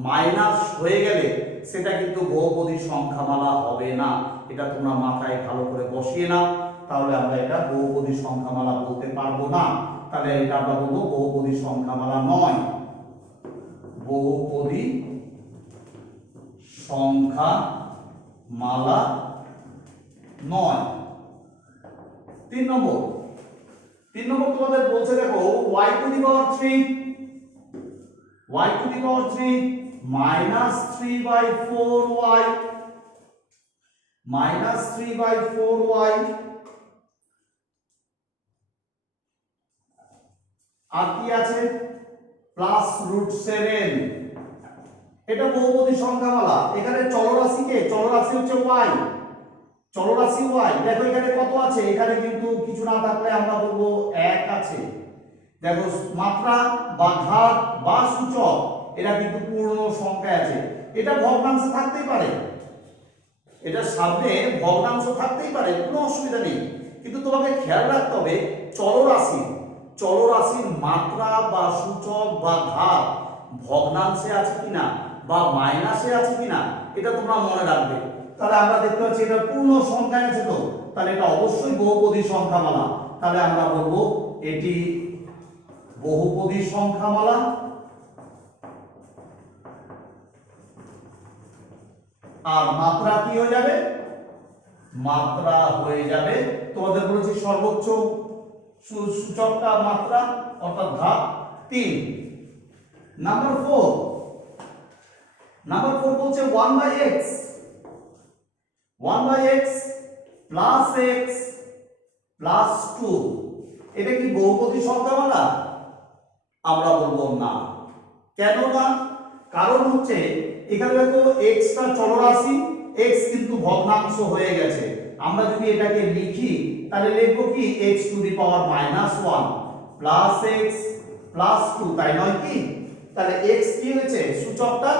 মাইনাস হয়ে গেলে সেটা কিন্তু বহুপদী সংখ্যামালা হবে না। এটা তোমরা মাথায় ভালো করে বসিয়ে নাও, তাহলে আমরা এটা বহুপদী সংখ্যামালা বলতে পারবো না। তাহলে এটা আমরা বলবো বহুপদী সংখ্যামালা নয়, বহুপদী সংখ্যামালা নয়। 3 নম্বর তোমাদের বলছে দেখো y to the power 3 -3/4y আর কি আছে প্লাস রুট 7, এটা বহুপদী সংখ্যামালা। এখানে চলরাশি হচ্ছে y, চলরাশি y। দেখো এখানে কত আছে, এখানে কিন্তু কিছু না থাকলে আমরা বলবো 1 আছে। দেখো মাত্রা বা ঘাত বা সূচক এটা কিন্তু পূর্ণ সংখ্যা আছে, এটা ভগ্নাংশ থাকতেই পারে, এটা সামনে ভগ্নাংশ থাকতেই পারে, কোনো অসুবিধা নেই। কিন্তু তোমাকে খেয়াল রাখতে হবে চলরাশির মাত্রা বা সূচক বা ঘাত ভগ্নাংশে আছে কিনা বা মাইনাসে আছে কিনা, এটা তোমরা মনে রাখবে। তাহলে আমরা দেখতে পাচ্ছি এটা পূর্ণ সংখ্যায় আছে, তো তাহলে এটা অবশ্যই বহুপদী সংখ্যামালা। তাহলে আমরা বলবো এটি বহুপদী সংখ্যামালা। আর মাত্রা কি হয়ে যাবে, মাত্রা হয়ে যাবে তোমাদের বলেছি সর্বোচ্চ সূচকটা মাত্রা অর্থাৎ ঘাত 3। নাম্বার 4 বলছে 1/x প্লাস x প্লাস 2, এটা কি বহুপদী সংখ্যামালা? আমরা বলবো না। কেন না? কারণ হচ্ছে এখানে দেখো x টা চলরাশি, x কিন্তু ভগ্নাংশ হয়ে গেছে। আমরা যদি এটাকে লিখি তাহলে লিখবো কি x to the power -1 plus x plus 2, তাই নয় কি? তাহলে x কি হয়েছে, সূচকটা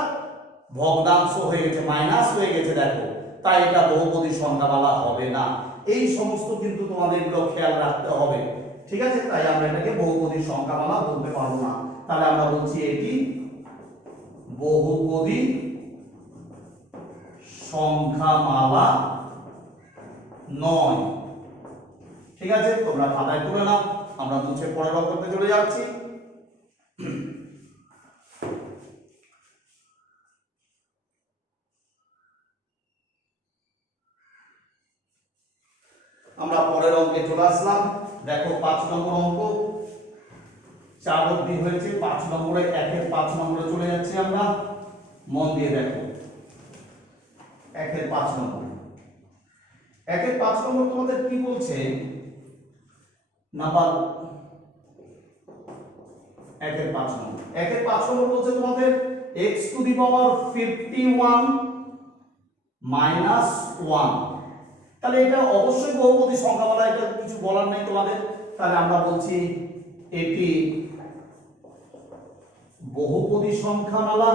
ভগ্নাংশ হয়ে গেছে, মাইনাস হয়ে গেছে, দেখো, তাই এটা বহুপদী সংখ্যামালা হবে না। এই সমস্ত কিন্তু তোমাদের এগুলো খেয়াল রাখতে হবে, ঠিক আছে? তাই আমরা এটাকে বহুপদী সংখ্যামালা বলতে পারবো না। তাহলে আমরা বলছি এটি বহুপদী সংখ্যামালা নয়। ঠিক আছে, তোমরা খাতায় তুলে নাও, আমরা মুছে পরের অঙ্কতে চলে যাচ্ছি। আমরা পরের অঙ্কে চলে আসলাম। দেখো 5 নম্বর অঙ্ক, 4 অবধি হয়েছে, 5 নম্বরে 1-এর 5 নম্বরে চলে যাচ্ছি আমরা। মন দিয়ে দেখো 1-এর 5 নম্বর। 1-এর 5 নম্বর তোমাদের কি বলছে, নাম্বার 1-এর 5 নম্বর। 1-এর 5 নম্বর বলছে তোমাদের x টু দি পাওয়ার 51 -1। তাহলে এটা অবশ্যই বহুপদী সংখ্যামালা, এটা কিছু বলার নেই তোমাদের। তাহলে আমরা বলছি এটি বহুপদী সংখ্যামালা।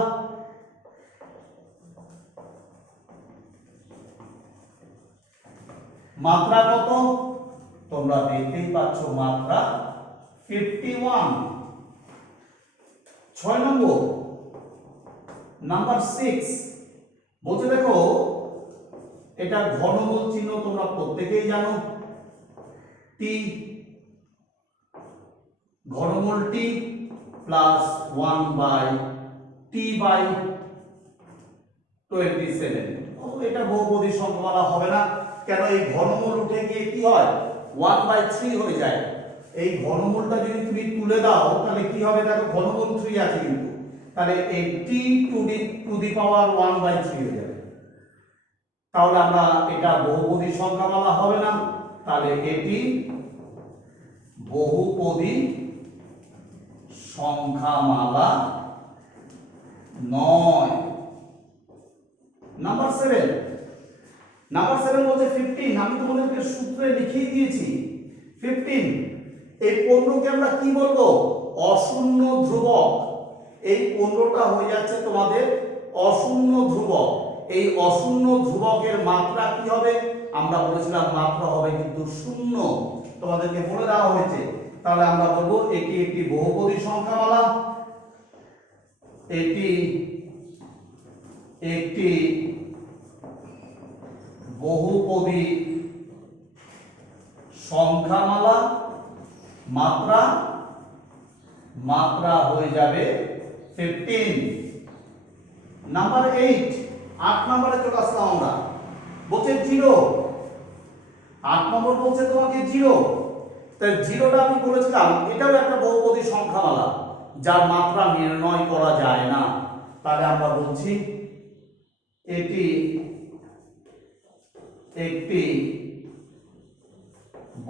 মাত্রা কত তোমরা দেখতেই পাচ্ছ, মাত্রা 51। 6 নম্বর, নাম্বার 6 বলছে দেখো এটা ঘনমূল চিহ্ন তোমরা প্রত্যেকেই জানো, t ঘনমূল t প্লাস 1/t/27। এটা বহুপদী সংখ্যামালা হবে না। কেন? এই ঘনমূল উঠে গিয়ে কি হয়, 1/3 হয়ে যায়। এই ঘনমূলটা যদি তুমি তুলে দাও তাহলে কি হবে, দেখো ঘনমূল 3 আছে কিন্তু, তাহলে এই t টু দি পাওয়ার 1/3 হয়ে যাবে। তাহলে আমরা এটা বহুপদী সংখ্যামালা হবে না, তাহলে এটি বহুপদী সংখ্যামালা নয়। নাম্বার 7 বলছে 15। আমি তোমাদেরকে সূত্রে লিখিয়ে দিয়েছি 15। এই 15কে আমরা কি বলবো, অশূন্য ধ্রুবক। এই 15টা হয়ে যাচ্ছে তোমাদের অশূন্য ধ্রুবক। এই অশূন্য ধ্রুবকের মাত্রা কি হবে, আমরা বলেছিলাম মাত্রা হবে কিন্তু শূন্য, তোমাদেরকে বলে দেওয়া হয়েছে। তাহলে আমরা বলবো এটি একটি বহুপদী সংখ্যামালা, এটি একটি বহুপদী সংখ্যামালা। মাত্রা হয়ে যাবে 15। নাম্বার 8 নম্বরে চলে আসলাম আমরা। বলছে 0। 8 নম্বর বলছে তোমাকে 0। তাই 0টা আমি বলেছিলাম এটাও একটা বহুপদী সংখ্যামালা যার মাত্রা নির্ণয় করা যায় না। তাহলে আমরা বলছি এটি একটি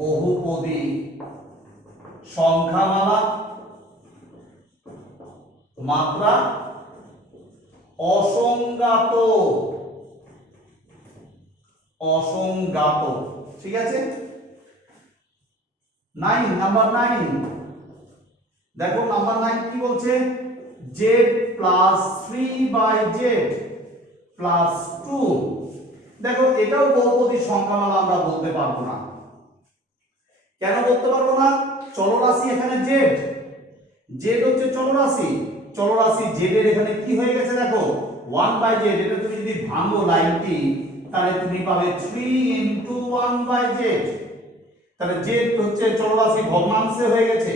বহুপদী সংখ্যামালা। মাত্রা অসংজ্ঞাত, অসংজ্ঞাত, ঠিক আছে। 9 নাম্বার 9 দেখো, নাম্বার 9 কি বলছে, z প্লাস 3/z প্লাস 2। দেখো এটাও বহুপদী সংখ্যামালা আমরা বলতে পারবো না। কেন বলতে পারবো না? চলরাশি এখানে z, z হচ্ছে চলরাশি, চলরাশি z এর এখানে কি হয়ে গেছে দেখো 1/z। এটা তুমি যদি ভাঙো লাইনটি তাহলে তুমি পাবে 3 × 1/z। তাহলে z হচ্ছে চলরাশি ভগ্নাংশে হয়ে গেছে,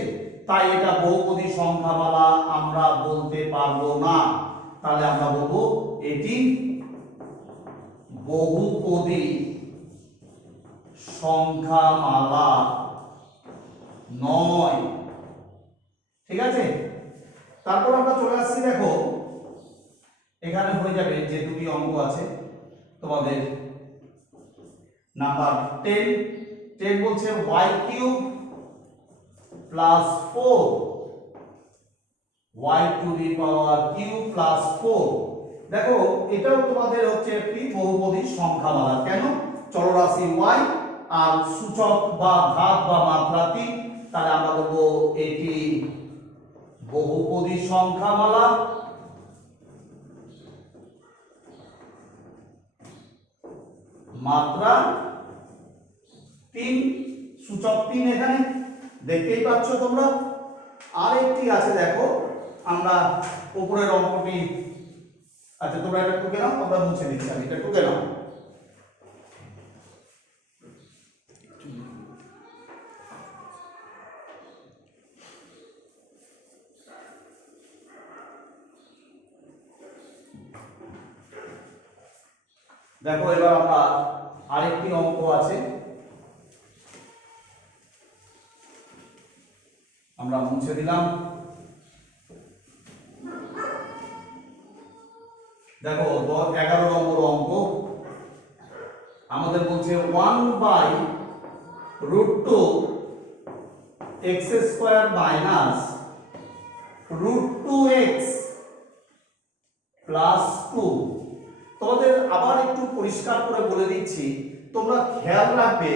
তাই এটা বহুপদী সংখ্যামালা আমরা বলতে পারবো না। তাহলে আমরা বলবো এটি বহুপদী সংখ্যামালা নয়, ঠিক আছে। তারপর আমরা চলে আসছি, দেখো এখানে হয়ে যাবে যে দুটি অঙ্ক আছে তোমাদের। নাম্বার 10 বলছে y³ প্লাস 4 y³ প্লাস 4। দেখো এটাও তোমাদের হচ্ছে একটি বহুপদী সংখ্যামালা। কেন? চলরাশি y আর সূচক বা ঘাত বা মাত্রা 3, তাহলে আমরা বলবো এটি বহুপদী সংখ্যামালা। মাত্রা 3, সূচক 3 এখানে দেখতেই পাচ্ছ তোমরা। আরেকটি আছে দেখো, আমরা উপরের অঙ্কটি, আচ্ছা তোমরা এটা টুকে নাও, তোমরা মুছে দিচ্ছি, আমি এটা টুকে নাও। দেখো এবার আমরা আরেকটি অঙ্ক আছে, আমরা মুছে দিলাম। দেখো 11 নম্বর অঙ্ক আমাদের বলছে 1/√2 x² - √2x প্লাস 2। তোমাদের আবার একটু পরিষ্কার করে বলে দিচ্ছি, তোমরা খেয়াল রাখবে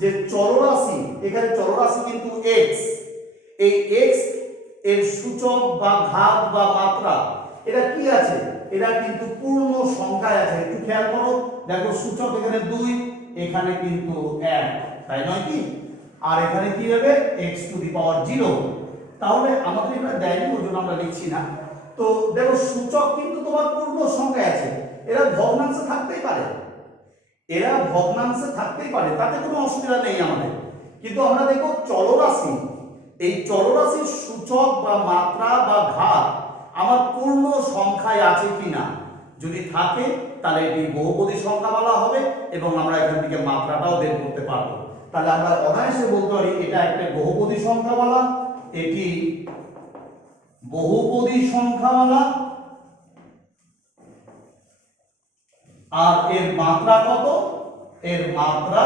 যে চলরাশি, এখানে চলরাশি কিন্তু x, এই x এর সূচক বা ঘাত বা মাত্রা এটা কি আছে, এটা কিন্তু পূর্ণ সংখ্যায় আছে। একটু খেয়াল করো, দেখো সূচক এখানে 2, এখানে কিন্তু 1, তাই নয় কি? আর এখানে কি হবে x⁴। তাহলে আমাদের এখানে দেয়নি, ওই জন্য আমরা লিখছি না। তো দেখো সূচক কিন্তু তোমার পূর্ণ সংখ্যায় আছে, এরা ভগ্নাংশে থাকতেই পারে, এরা ভগ্নাংশে থাকতেই পারে, তাতে কোনো অসুবিধা নেই আমাদের। কিন্তু আমরা দেখো চলরাশি, এই চলরাশির সূচক বা মাত্রা বা ঘাত আমার পূর্ণ সংখ্যায় আছে কিনা, যদি থাকে তাহলে এটি বহুপদী সংখ্যামালা হবে এবং আমরা এখান থেকে মাত্রাটাও বের করতে পারবো। তাহলে আমরা অনায়াসে বলতে পারি এটা একটা বহুপদী সংখ্যামালা, এটি বহুপদী সংখ্যামালা। আর এর মাত্রা কত? এর মাত্রা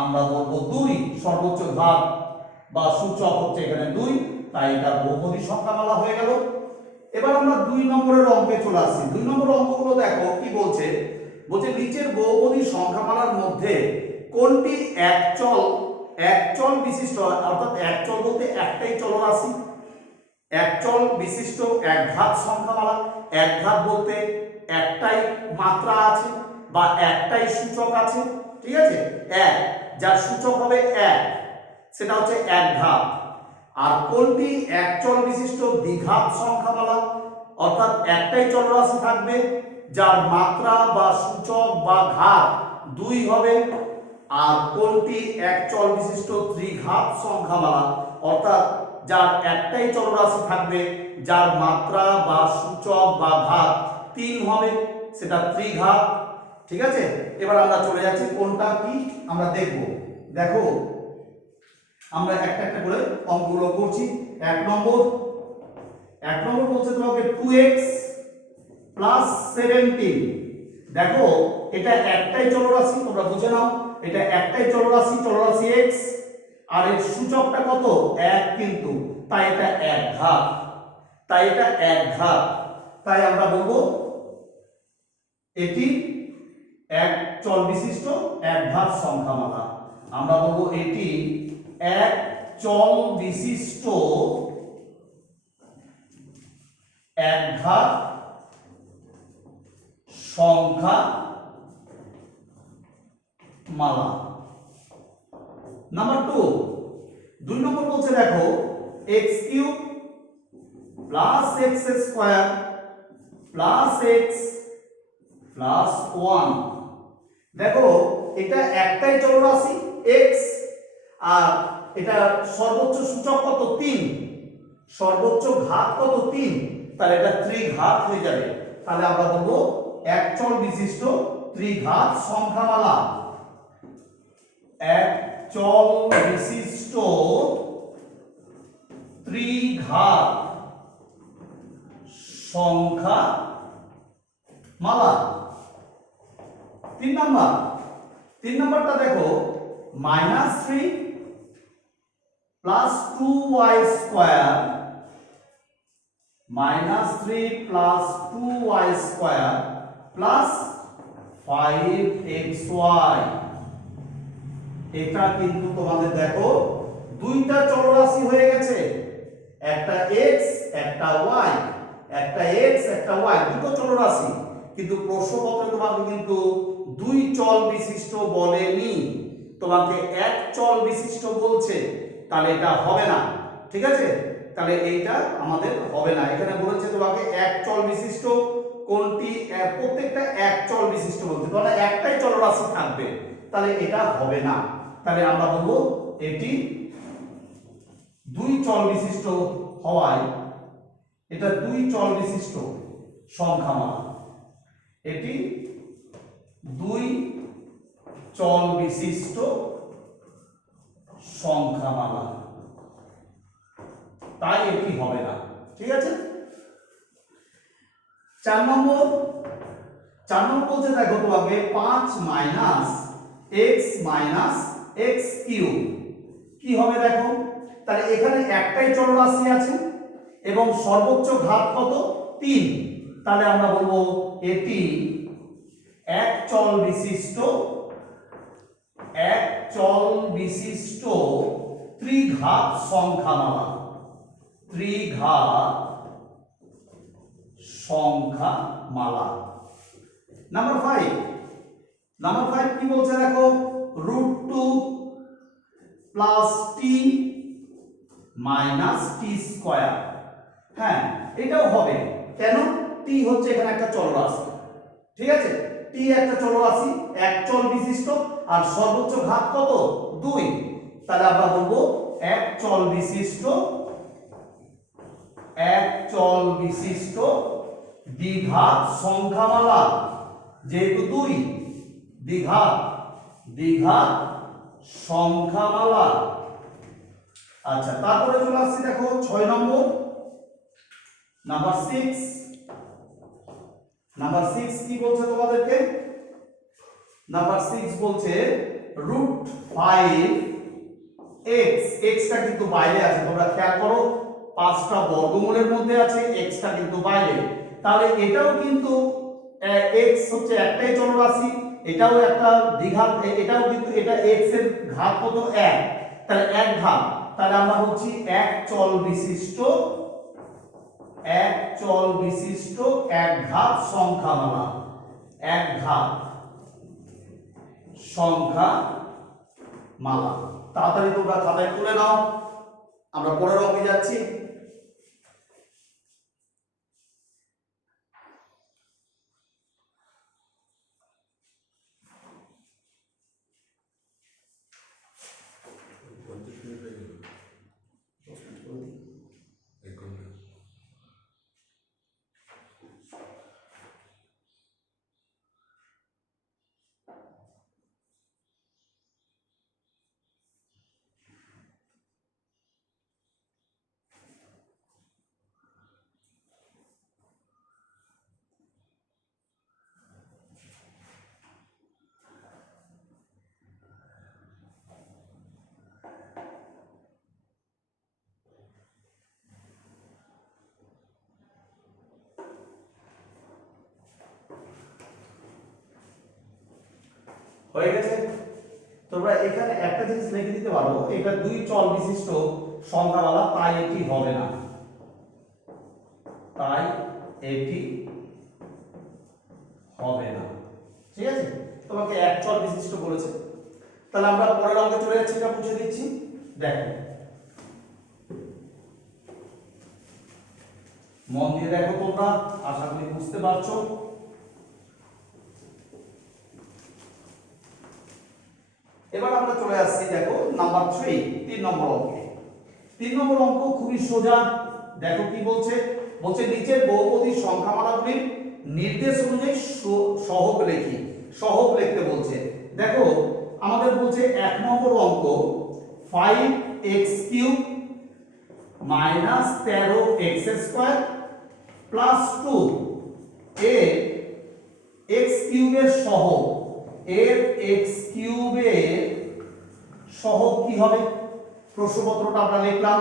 আমরা বলবো 2, সর্বোচ্চ ঘাত বা সূচক হচ্ছে এখানে 2, তাই এটা বহুপদী সংখ্যামালা হয়ে গেল। এবার আমরা 2 নম্বরের অঙ্কে চলে আসছি। 2 নম্বর অঙ্কগুলো দেখো কি বলছে, বলছে নিচের বহুপদী সংখ্যামালার মধ্যে কোনটি একচল বিশিষ্ট, অর্থাৎ একচল বলতে একটাই চলরাশি, একচল বিশিষ্ট একঘাত সংখ্যামালা। একঘাত বলতে একটাই মাত্রা আছে বা একটাই সূচক আছে, ঠিক আছে। এক, যার সূচক হবে 1, সেটা হচ্ছে একঘাত। আর কোনটি একচল বিশিষ্ট দ্বিঘাত সংখ্যামালা, অর্থাৎ একটাই চলরাশি থাকবে যার মাত্রা বা সূচক বা ঘাত 2 হবে। আর কোনটি একচল বিশিষ্ট ত্রিঘাত সংখ্যামালা, অর্থাৎ যার একটাই চলরাশি থাকবে যার মাত্রা বা সূচক বা ঘাত 3 হবে, সেটা ত্রিঘাত, ঠিক আছে। এবার আমরা চলে যাচ্ছি কোনটা কি আমরা দেখব। দেখো আমরা একটা একটা করে অঙ্কগুলো করছি। 1 নম্বর বলছে তোমাকে 2x প্লাস 17। দেখো এটা একটাই চলরাশি, তোমরা বুঝে নাও, এটা একটাই চলরাশি, চলরাশি x, আর এর সূচকটা কত? 1, কিন্তু তাই এটা একঘাত। তাই এটা এক ঘাত, তাই আমরা বলবো এটি এক চল বিশিষ্ট এক ঘাত সংখ্যামালা। আমরা বলবো এটি এক চল বিশিষ্ট এক ঘাত সংখ্যা মালা। নাম্বার 2, 2 নম্বর বলছে দেখো x cube plus x square plus x plus 1। দেখো এটা একটাই চলরাশি x, আর এটা সর্বোচ্চ সূচক কত 3, সর্বোচ্চ ঘাত কত 3, তাহলে এটা ত্রিঘাত হয়ে যাবে। তাহলে আমরা বলবো এক চল বিশিষ্ট ত্রিঘাত সংখ্যামালা। এক চল বিশিষ্ট ত্রিঘাত সংখ্যা মালা। 3 নম্বরটা দেখো -3 plus 2y square -3 plus 2y square plus 5xy। এটা কিন্তু তোমাদের দেখো দুইটা চলরাশি হয়ে গেছে, একটা x একটা y, একটা x একটা y, দুটো চলরাশি। কিন্তু প্রশ্নপত্রে তোমাকে কিন্তু দুই চল বিশিষ্ট বলেনি, তোমাকে এক চল বিশিষ্ট বলছে, তাহলে এটা হবে না। ঠিক আছে, তাহলে এইটা আমাদের হবে না। এখানে বলেছে তোমাকে এক চল বিশিষ্ট কোনটি, প্রত্যেকটা এক চল বিশিষ্ট বলতে, তাহলে একটাই চলরাশি থাকবে, তাহলে এটা হবে না। তাহলে আমরা বলবো এটি দুই চল বিশিষ্ট হওয়ায় এটা দুই চল বিশিষ্ট সংখ্যামালা। এটি দুই চল বিশিষ্ট সংখ্যামালা, তাই এটি হবে না। ঠিক আছে। 4 নম্বর বলছে দেখো তোমাকে 5 minus x minus x cube কি হবে দেখো, তাহলে এখানে একটাই চলরাশি আছে এবং সর্বোচ্চ ঘাত কত 3, তাহলে আমরা বলবো এটি এক চল বিশিষ্ট ত্রিঘাত সংখ্যামালা। ত্রিঘাত সংখ্যামালা। নাম্বার 5 কি বলছে দেখো √2 plus t minus t square. হ্যাঁ, এটাও হবে। কেন? t হচ্ছে এখানে একটা চলরাশি। ঠিক আছে, t একটা চলরাশি, এক চল বিশিষ্ট, আর সর্বোচ্চ ঘাত কত 2, তাহলে আমরা বলবো এক চল বিশিষ্ট দ্বিঘাত সংখ্যামালা। যেহেতু 2 দ্বিঘাত সংখ্যামালা। আচ্ছা, তারপরে চলে আসছি দেখো 6 নম্বর, নাম্বার 6 কি বলছে তোমাদেরকে, নাম্বার 6 বলছে √5x, x টা কিন্তু বাইরে আছে, তোমরা খেয়াল করো 5টা বর্গমূলের মধ্যে আছে, x টা কিন্তু বাইরে। তাহলে এটাও কিন্তু x হচ্ছে একটাই চলরাশি, এটাও একটা দ্বিঘাত, এটাও কিন্তু এটা x এর ঘাত কত 1, তাহলে এক ঘাত, তাহলে আমরা বলছি এক চল বিশিষ্ট এক ঘাত সংখ্যামালা। এক ঘাত সংখ্যামালা। তাড়াতাড়ি তোমরা খাতায় তুলে নাও, আমরা পরের অঙ্কে যাচ্ছি। হয়ে গেছে। তোমরা এখানে একটা জিনিস লিখে দিতে পারো, এটা দুই চল বিশিষ্ট সংখ্যাওয়ালা, তাই এটি হবে না, তাই এটি হবে না। ঠিক আছে, তোমাকে এক চল বিশিষ্ট বলেছে। তাহলে আমরা পরের অঙ্কে চলে যাচ্ছি, এটা বুঝে দিচ্ছি। দেখো, মন দিয়ে দেখো, তোমরা আশা করি বুঝতে পারছো। এবার আমরা চলে আসছি, দেখো নাম্বার 3, 3 নম্বর অঙ্কে। 3 নম্বর অঙ্ক খুবই সোজা। দেখো কি বলছে, বলছে নিচের বহুপদী সংখ্যামালাগুলির নির্দেশ অনুযায়ী সহগ লিখি। সহগ লিখতে বলছে। দেখো আমাদের বলছে 1 নম্বর অঙ্ক 5x³ - 13x² + 2 এর x³ এর সহগ, এর x³ এর সহগ কি হবে? প্রশ্নপত্রটা আমরা লিখলাম,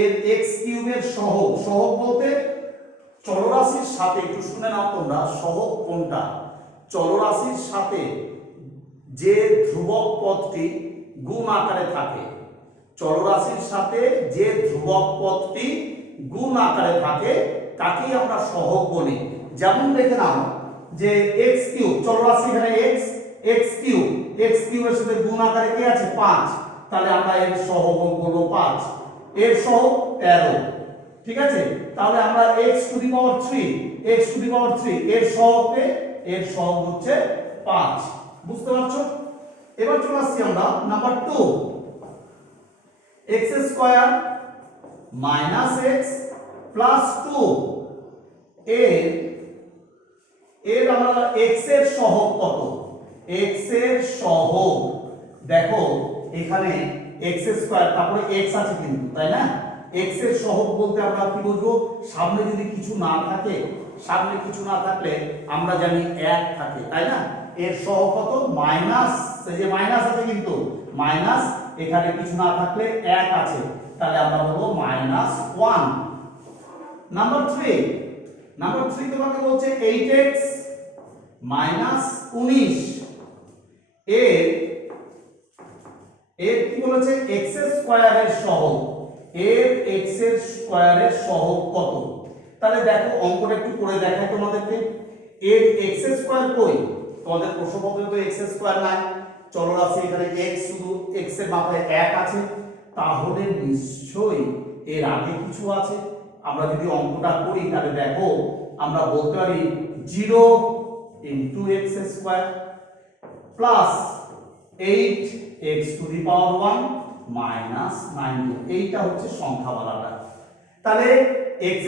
এর x³ এর সহগ। সহগ বলতে চলরাশির সাথে, একটু শুনে নাও তোমরা, সহগ কোনটা? চলরাশির সাথে যে ধ্রুবক পদটি গুণ আকারে থাকে, চলরাশির সাথে যে ধ্রুবক পদটি গুণ আকারে থাকে তাকেই আমরা সহগ বলি। যেমন দেখে নাও যে x³ চলরাশি, এখানে x³ এর সাথে গুণ আকারে কি আছে? 5, তাহলে আমরা এর সহগ বলবো 5, এর সহগ 13। ঠিক আছে, তাহলে আমরা x⁻3 এর সহগ হচ্ছে 5। বুঝতে পারছো? এবার চলে আসছি আমরা নাম্বার 2, x² - x + 2 এর আমরা x এর সহগ কত? x এর সহগ দেখো এখানে x², তারপরে x আছে কিন্তু, তাই না? x এর সহগ বলতে আমরা কি বুঝবো? সামনে যদি কিছু না থাকে, সামনে কিছু না থাকলে আমরা জানি 1 থাকে, তাই না? এর সহগ কত? মাইনাস, এই যে মাইনাস আছে কিন্তু, মাইনাস, এখানে কিছু না থাকলে 1 আছে, তাহলে আমরা বলবো -1। নাম্বার 3 তোমাকে বলছে 8x - 19 এর কি বলেছে? x² এর সহগ, এর x² এর সহগ কত? তাহলে দেখো অঙ্কটা একটু করে দেখাই তোমাদেরকে। এর x² কই? তোমাদের প্রশ্নপত্রে তো x² নাই, চলরাশি এখানে x, শুধু x এর মাথায় 1 আছে, তাহলে নিশ্চয়ই এর আগে কিছু আছে। আমরা যদি অঙ্কটা করি তাহলে দেখো আমরা বলতে পারি 0 × x² প্লাস 8x⁻1 - 9। এইটা হচ্ছে সংখ্যামালাটা। তাহলে x²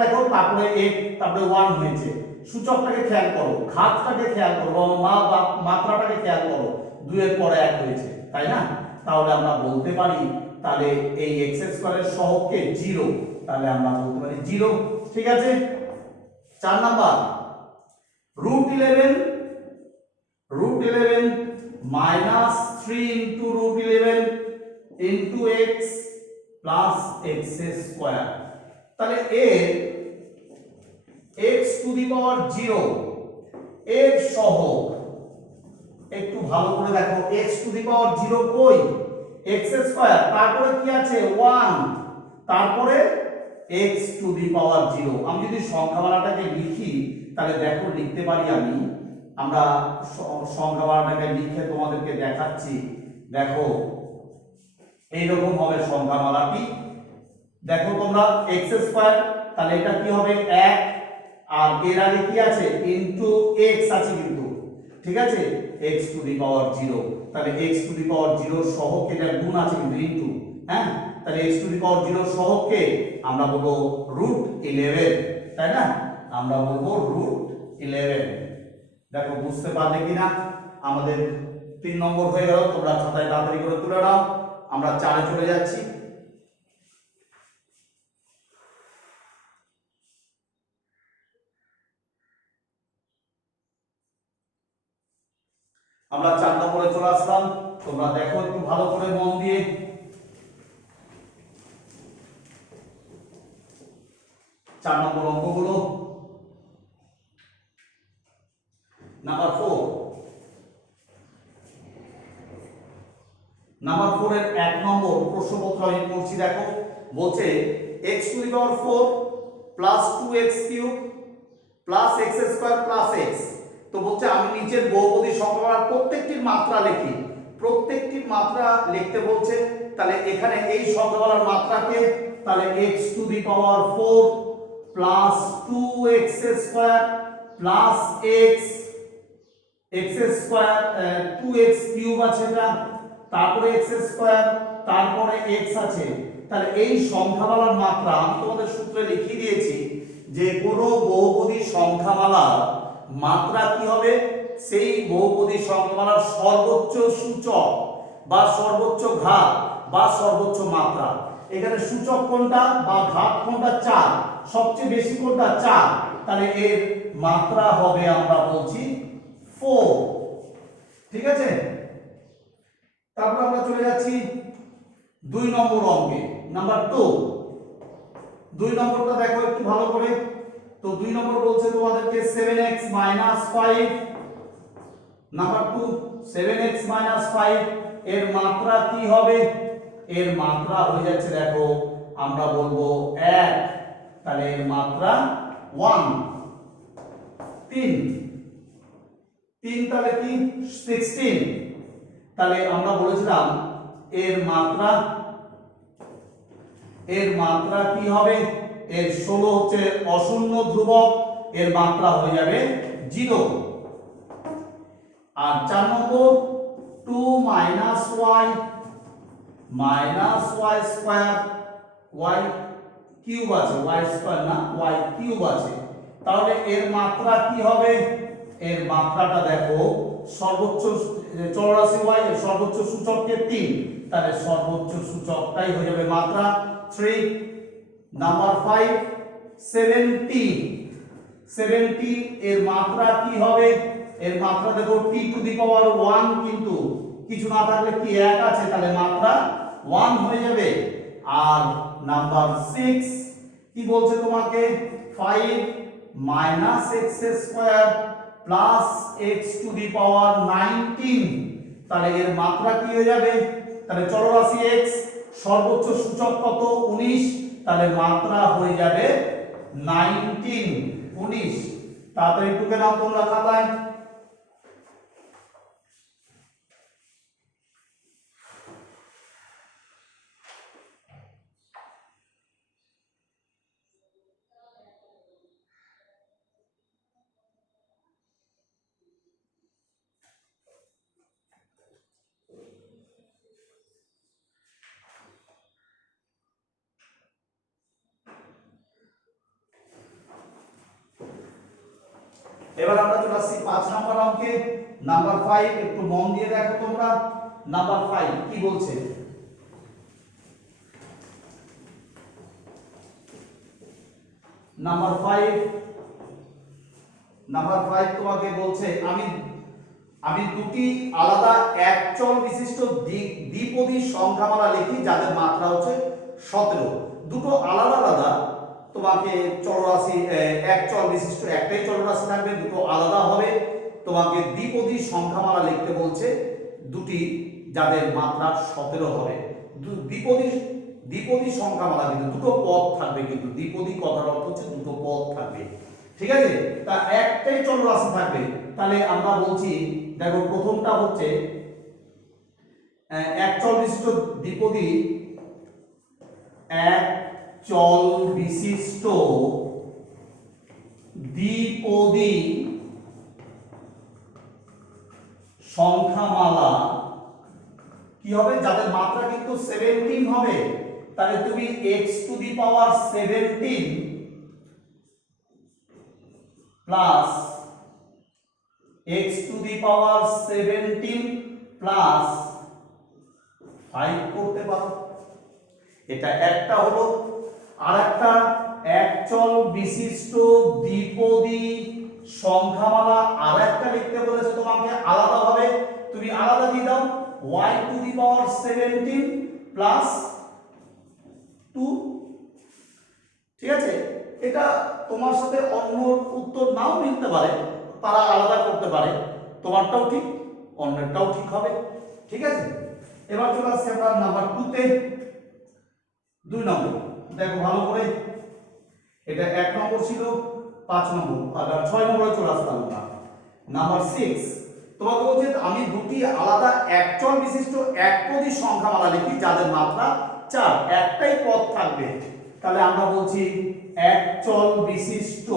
দেখো, তারপরে 8, তারপরে 1 হয়েছে। সূচকটাকে খেয়াল করো, ঘাতটাকে খেয়াল করো, মাত্রাটাকে খেয়াল করো, 2 এর পরে 1 হয়েছে, তাই না? তাহলে আমরা বলতে পারি, তাহলে এই x² এর সহগকে 0, তাহলে আমরা বলতে পারি 0। ঠিক আছে। 4 নাম্বার √11 -3 × √11 × x + x²। তাহলে এর x⁻0 এর সহগ একটু ভালো করে দেখো, x⁻0 কই? x², তারপরে কি আছে? 1, তারপরে x⁻0। আমি যদি সংখ্যামালাটাকে লিখি তাহলে দেখো লিখতে পারি আমরা সংখ্যামালাটাকে লিখে তোমাদেরকে দেখাচ্ছি। দেখো এইরকম হবে সংখ্যামালাটি। দেখো তোমরা x², তাহলে এটা কি হবে? 1, আর এর আগে কি আছে? ইনটু x আছে কিন্তু, ঠিক আছে? x⁻0, তাহলে x⁻0 সহগ, এটা গুণ আছে কিন্তু, ইনটু, হ্যাঁ, তাহলে x⁻0 সহগকে আমরা বলবো √11, তাই না? আমরা বলবো √11। দেখো বুঝতে পারলে কিনা? আমাদের 3 নম্বর হয়ে গেল। তোমরা খাতায় তাড়াতাড়ি করে তুলে নাও, আমরা 4-এ চলে যাচ্ছি। আমরা 4 নম্বরে চলে আসলাম। তোমরা দেখো একটু ভালো করে মন দিয়ে। চার নম্বর অঙ্কগুলো। নাম্বার 4, প্রশ্নপত্র আমি পড়ছি, দেখো বলছে x to the power 4 plus 2x cube plus x square plus x। তো বলছে আমি নিচের বহুপদী সংখ্যামালার প্রত্যেকটির মাত্রা লিখি, প্রত্যেকটির মাত্রা লিখতে বলছে। তাহলে এখানে এই সংখ্যামালার মাত্রাকে তাহলে x to the power 4 plus 2x square plus x square 2x cube আছে এটা, তারপরে x স্কয়ার, তারপরে x আছে। তাহলে এই সংখ্যামালার মাত্রা আমি তোমাদের সূত্রে লিখিয়ে দিয়েছি যে কোনো বহুপদী সংখ্যামালার মাত্রা কি হবে, সেই বহুপদী সংখ্যামালার সর্বোচ্চ সূচক বা সর্বোচ্চ ঘাত বা সর্বোচ্চ মাত্রা। এখানে সূচক কোনটা বা ঘাত কোনটা? 4। সবচেয়ে বেশি কোনটা? 4। তাহলে এর মাত্রা হবে আমরা বলছি 4। ঠিক আছে, তারপর আমরা চলে যাচ্ছি 2 নম্বর অঙ্কে, নাম্বার 2। 2 নম্বরটা দেখো একটু ভালো করে। তো 2 নম্বর বলছে তোমাদেরকে 7x 5, নাম্বার 2 7x 5 এর মাত্রা কি হবে? এর মাত্রা হয়ে যাচ্ছে দেখো আমরা বলবো 1, তাহলে এর মাত্রা 1। 3 তাহলে কি 16, তাহলে আমরা বলেছিলাম এর মাত্রা কি হবে? এর 16 হচ্ছে অশূন্য ধ্রুবক, এর মাত্রা হয়ে যাবে 0। আর 4 নম্বর 2 y স্কয়ার, y কিউব আছে, y স্কয়ার না y কিউব আছে। তাহলে এর মাত্রা কি হবে? এর মাত্রাটা দেখো সর্বোচ্চ চলরাশি y এর সর্বোচ্চ সূচককে 3, তাহলে সর্বোচ্চ সূচকটাই হয়ে যাবে মাত্রা 3। নাম্বার 5 70 এর মাত্রা কি হবে? এর মাত্রা দেখো t টু দি পাওয়ার 1, কিন্তু কিছু না থাকলে কি 1 আছে, তাহলে মাত্রা 1 হয়ে যাবে। আর নাম্বার 6 কি বলছে তোমাকে? 5 minus x square plus x to the power 19, তাহলে এর মাত্রা কি হয়ে যাবে? তাহলে চলরাশি x সর্বোচ্চ সূচক কত? 19, তাহলে মাত্রা হয়ে যাবে 19। তাড়াতাড়ি টুকে নাও তোমরা খাতায়। এবার আমরা চলে আসছি 5 নম্বর অঙ্কে, নাম্বার 5। একটু মন দিয়ে দেখো তোমরা। নাম্বার 5 কি বলছে? নাম্বার 5 তোমাকে বলছে আমি দুটি আলাদা একচল বিশিষ্ট দ্বিপদী সংখ্যামালা লিখি যাদের মাত্রা হচ্ছে 17। দুটো আলাদা আলাদা তোমাকে চলরাশি একচল বিশিষ্ট একটাই চলরাশি থাকবে, দুটো আলাদা হবে। তোমাকে দ্বিপদী সংখ্যামালা লিখতে বলছে দুটি যাদের মাত্রা 17 হবে। দ্বিপদী সংখ্যামালা কিন্তু দুটো পদ থাকবে, কিন্তু দ্বিপদী কথার অর্থ হচ্ছে দুটো পদ থাকবে। ঠিক আছে, তা একটাই চলরাশি থাকবে। তাহলে আমরা বলছি দেখো প্রথমটা হচ্ছে একচল বিশিষ্ট দ্বিপদী, একচল বিশিষ্ট দ্বিপদী সংখ্যামালা কি হবে? যাদের মাত্রা কিন্তু 17 হবে। তাহলে তুমি x to the power 17 plus x to the power 17 plus 5 করতে পারো। এটা একটা হলো। আর একটা একচল বিশিষ্ট দ্বিপদী সংখ্যামালা আর একটা লিখতে বলেছে তোমাকে আলাদা হবে, তুমি আলাদা দিয়ে দাও y to the power 17 plus 2। ঠিক আছে, এটা তোমার সাথে অন্য উত্তর নাও মিলতে পারে, তারা আলাদা করতে পারে, তোমারটাও ঠিক অন্যটাও ঠিক হবে। ঠিক আছে, এবার চলে আসছি আমরা নাম্বার 2 তে। 2 নম্বর। দেখো ভালো করে, এটা 1 নম্বর ছিল, 5 নম্বর, আর 6 নম্বরে চলে আসতাম আমরা। নাম্বার 6 তোমাকে বলছে আমি দুটি আলাদা একচল বিশিষ্ট একপদী সংখ্যামালা লিখি যাদের মাত্রা 4, একটাই পদ থাকবে। তাহলে আমরা বলছি একচল বিশিষ্ট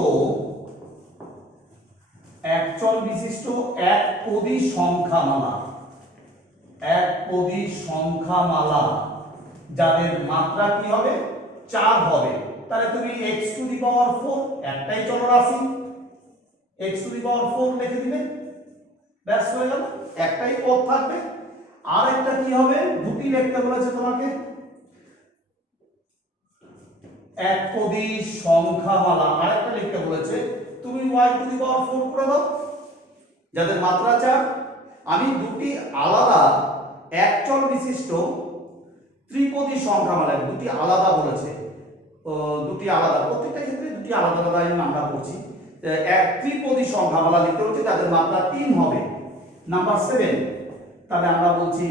একপদী সংখ্যামালা, একপদী সংখ্যামালা যাদের মাত্রা কি হবে 4 হবে। তাহলে তুমি x⁴ একটাই চলরাশি, x⁴ লিখে দিলে, ব্যাস হয়ে গেল, একটাই পদ থাকবে। আর একটা কি হবে, দুটি লিখতে বলেছে তোমাকে, একপদী সংখ্যামালা আরেকটা লিখতে বলেছে, তুমি y⁴ করে দাও যাদের মাত্রা 4। আমি দুটি আলাদা একচল বিশিষ্ট ত্রিপদী সংখ্যামালা, দুটি আলাদা বলেছে, দুটি আলাদা, প্রত্যেকটা ক্ষেত্রে দুটি আলাদা আলাদা আমরা করছি। এক ত্রিপদী সংখ্যামালা লিখতে হচ্ছে যাদের মাত্রা 3 হবে। নাম্বার 7 তাহলে আমরা বলছি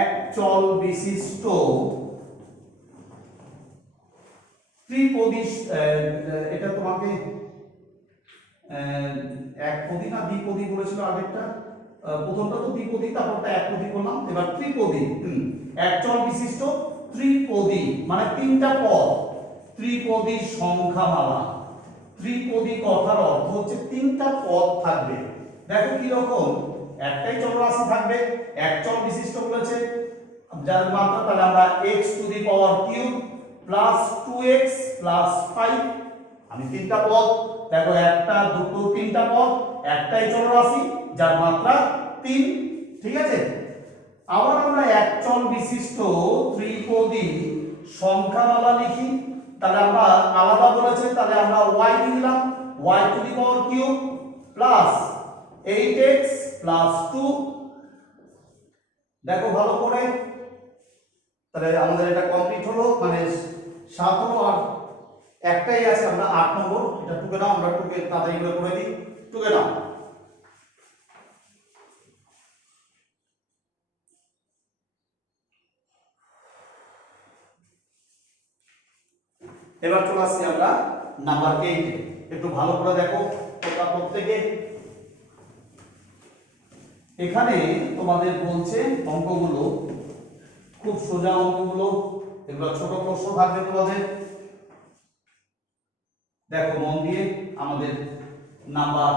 একচল বিশিষ্ট ত্রিপদী, এটা তোমাকে একপদী না দ্বিপদী বলেছিল আগেরটা, প্রথমটা তো দ্বিপদী, তারপরটা একপদী করলাম, এবার ত্রিপদী। একচল বিশিষ্ট ত্রিপদী মানে 3টা পদ, ত্রিপদী সংখ্যামালা। ত্রিপদী কথার অর্থ হচ্ছে 3টা পদ থাকবে। দেখো কি রকম, একটাই চলরাশি থাকবে, একচল বিশিষ্ট বলেছে যার মাত্রা, তাহলে আমরা x⁵ প্লাস 2x প্লাস 5, আমি 3টা পদ, দেখো 1 2 3টা পদ, একটাই চলরাশি যার মাত্রা 3, ঠিক আছে। আবার আমরা একচল বিশিষ্ট ত্রিপদী সংখ্যামালা লিখি, তাহলে আমরা আলাদা বলেছে, তাহলে আমরা y দিলাম, y⁵ প্লাস 8x প্লাস 2। দেখো ভালো করে, তাহলে আমাদের এটা কমপ্লিট হলো, মানে 7 হলো, আর একটাই আছে, আমরা 8 নম্বর, এটা টুকে নাও, আমরা টুকে তাড়াতাড়ি করে দিই, টুকে নাও। এবার চলে আসছি আমরা নাম্বার 8, একটু ভালো করে দেখো তোমরা প্রত্যেকে। এখানে তোমাদের বলছে অঙ্কগুলো খুব সোজা অঙ্কগুলো, এগুলো ছোট প্রশ্ন থাকবে তোমাদের, দেখো মন দিয়ে। আমাদের নাম্বার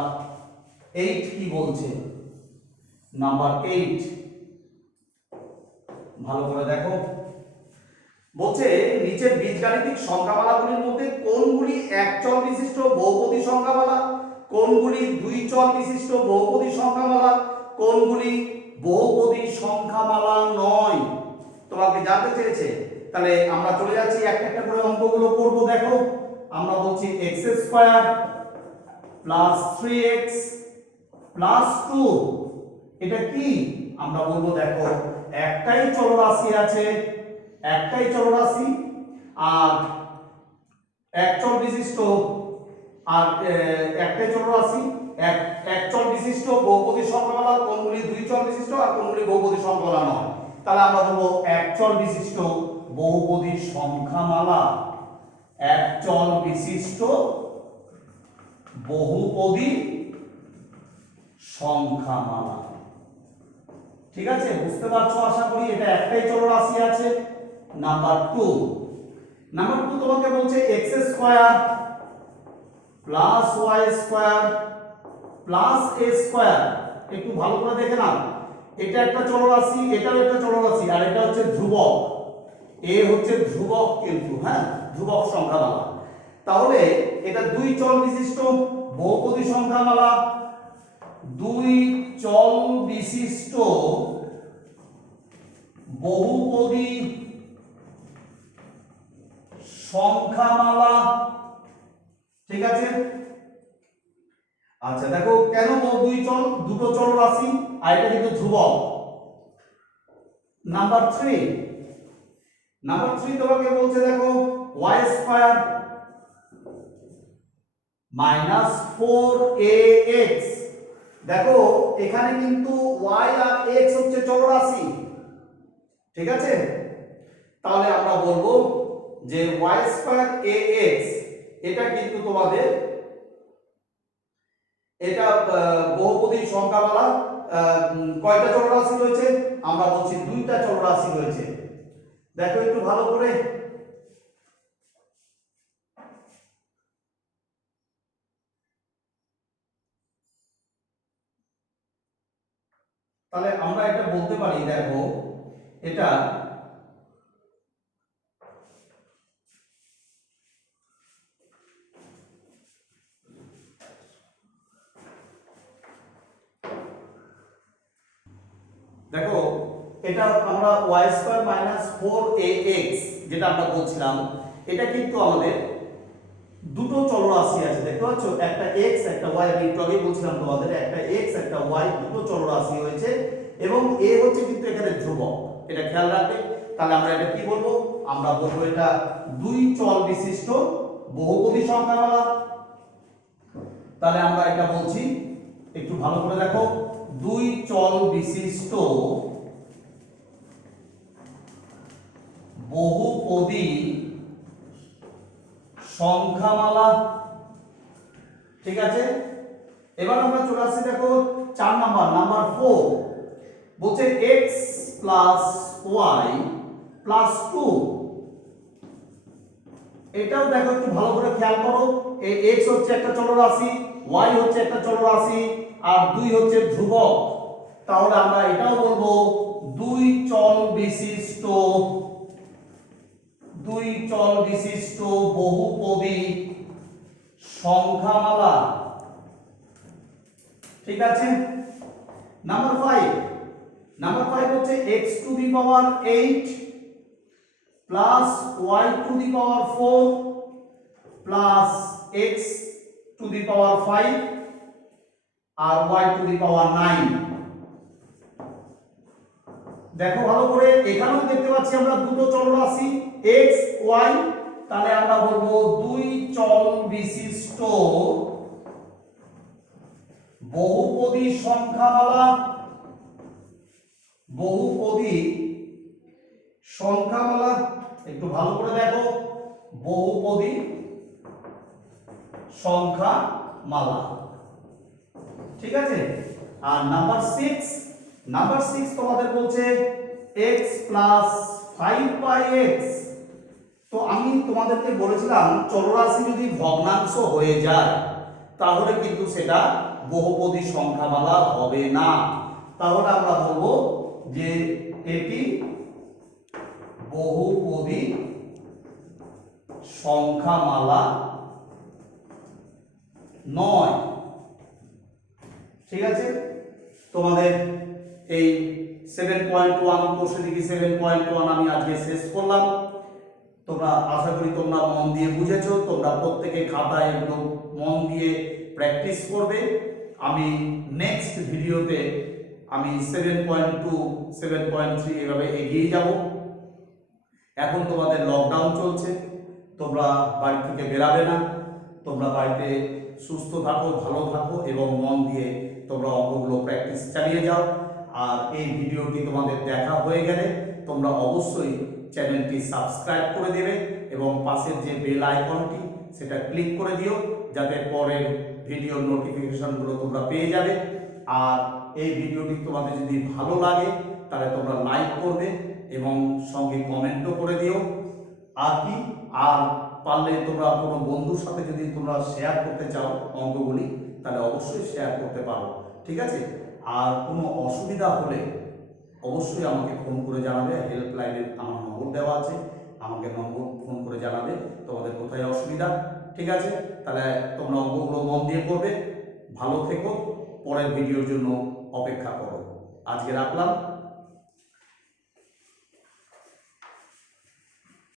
8 কি বলছে, নাম্বার 8 ভালো করে দেখো, বলছে নিচের বীজগাণিতিক সংখ্যামালাগুলির মধ্যে কোনগুলি একচল বিশিষ্ট বহুপদী সংখ্যামালা, কোনগুলি দুই চল বিশিষ্ট বহুপদী সংখ্যামালা, কোনগুলি বহুপদী সংখ্যামালা নয়, তোমাকে জানতে চেয়েছে। তাহলে আমরা চলে যাচ্ছি একটা একটা করে অঙ্কগুলো করব। দেখো আমরা বলছি x² প্লাস 3x প্লাস 2, এটা কি আমরা বলবো, দেখো একটাই চলরাশি আছে, একটাই চলরাশি, আর একচল বিশিষ্ট, আর একটাই চলরাশি, একচল বিশিষ্ট বহুপদী সংখ্যামালা, কোনগুলি দুই চল বিশিষ্ট আর কোনগুলি বহুপদী সংখ্যামালা নয়। তাহলে আমরা বলবো একচল বিশিষ্ট বহুপদী সংখ্যামালা, একচল বিশিষ্ট বহুপদী সংখ্যামালা, ঠিক আছে, বুঝতে পারছো আশা করি। এটা একটাই চলরাশি আছে। নাম্বার 2 তোমাকে বলছে x² plus y² plus a², একটু ভালো করে দেখে নাও, এটা একটা চলরাশি, এটাও একটা চলরাশি, আর এটা হচ্ছে ধ্রুবক, এ হচ্ছে ধ্রুবক, কিন্তু হ্যাঁ ধ্রুবক সংখ্যামালা। তাহলে এটা দুই চল বিশিষ্ট বহুপদী সংখ্যামালা, দুই চল বিশিষ্ট বহুপদী সংখ্যামালা, ঠিক আছে। আচ্ছা দেখো কেন দুই চল, দুটো চলরাশি, আর এটা কিন্তু ধ্রুবক। নাম্বার 3 তোমাকে বলছে দেখো y² মাইনাস 4ax, দেখো এখানে কিন্তু y আর x হচ্ছে চলরাশি, ঠিক আছে। তাহলে আমরা বলবো যে y স্কয়ার ax এটা কিন্তু তোমাদের এটা বহুপদী সংখ্যামালা কয়টা চলরাশি রয়েছে? আমরা বলছি দুইটা চলরাশি রয়েছে। দেখো একটু ভালো করে, তাহলে আমরা এটা বলতে পারি, দেখো এটা দেখো এটা আমরা y স্কয়ার মাইনাস 4ax যেটা আমরা বলছিলাম, এটা কিন্তু আমাদের দুটো চলরাশি আছে, দেখতে পাচ্ছ, একটা x একটা y। আমি একটু আগে বলছিলাম তোমাদের একটা x একটা y দুটো চলরাশি হয়েছে এবং a হচ্ছে কিন্তু এখানে ধ্রুবক, এটা খেয়াল রাখবে। তাহলে আমরা এটা কি বলবো? আমরা বলবো এটা দুই চল বিশিষ্ট বহুপদী সংখ্যামালা। তাহলে আমরা এটা বলছি, একটু ভালো করে দেখো, দুই চল বিশিষ্ট বহুপদী সংখ্যামালা। ঠিক আছে, এবার আমরা চলে আসছি, দেখো 4 নাম্বার, নাম্বার 4 বলছে x প্লাস y প্লাস 2। এটাও দেখো একটু ভালো করে খেয়াল করো, এই x হচ্ছে একটা চলরাশি, y হচ্ছে একটা চলরাশি আর 2 হচ্ছে ধ্রুবক। তাহলে আমরা এটাও বলবো দুই চল বিশিষ্ট বহুপদী সংখ্যামালা। ঠিক আছে, নাম্বার 5 হচ্ছে x to the power 8 plus y to the power 4 plus x to the power 5 আর y টু দি পাওয়ার 9। দেখো ভালো করে, এখানেও দেখতে পাচ্ছি আমরা দুটো চলরাশি x y। তাহলে আমরা বলবো দুই চল বিশিষ্ট বহুপদী সংখ্যামালা। একটু ভালো করে দেখো, বহুপদী সংখ্যামালা। ঠিক আছে, আর নাম্বার 6 তোমাদের বলছে x প্লাস 5/x। তো আমি তোমাদেরকে বলেছিলাম চলরাশি যদি ভগ্নাংশ হয়ে যায় তাহলে কিন্তু সেটা বহুপদী সংখ্যামালা হবে না। তাহলে আমরা বলবো যে এটি বহুপদী সংখ্যামালা নয়। ঠিক আছে, তোমাদের এই 7.1 কোর্সে দেখি 7.1 আমি আজকে শেষ করলাম। তোমরা আশা করি তোমরা মন দিয়ে বুঝেছো, তোমরা প্রত্যেকে খাতায় এগুলো মন দিয়ে প্র্যাকটিস করবে। আমি নেক্সট ভিডিওতে আমি 7.2 7.3 এভাবে এগিয়ে যাব। এখন তোমাদের লকডাউন চলছে, তোমরা বাড়ি থেকে বেরাবে না, তোমরা বাড়িতে সুস্থ থাকো, ভালো থাকো এবং মন দিয়ে তোমরা অঙ্কগুলো প্র্যাকটিস চালিয়ে যাও। আর এই ভিডিওটি তোমাদের দেখা হয়ে গেলে তোমরা অবশ্যই চ্যানেলটি সাবস্ক্রাইব করে দেবে এবং পাশের যে বেল আইকনটি সেটা ক্লিক করে দিও, যাতে পরের ভিডিওর নোটিফিকেশনগুলো তোমরা পেয়ে যাবে। আর এই ভিডিওটি তোমাদের যদি ভালো লাগে তাহলে তোমরা লাইক করবে এবং সঙ্গে কমেন্টও করে দিও। আর কি, আর পারলে তোমরা কোনো বন্ধুর সাথে যদি তোমরা শেয়ার করতে চাও অঙ্কগুলি, তাহলে অবশ্যই শেয়ার করতে পারো। ঠিক আছে, আর কোনো অসুবিধা হলে অবশ্যই আমাকে ফোন করে জানাবে। হেল্পলাইনের আমার নম্বর দেওয়া আছে, আমাকে ফোন করে জানাবে তোমাদের কোথায় অসুবিধা। ঠিক আছে, তাহলে তোমরা অঙ্কগুলো মন দিয়ে করবে। ভালো থেকো, পরের ভিডিওর জন্য অপেক্ষা করো। আজকে রাখলাম।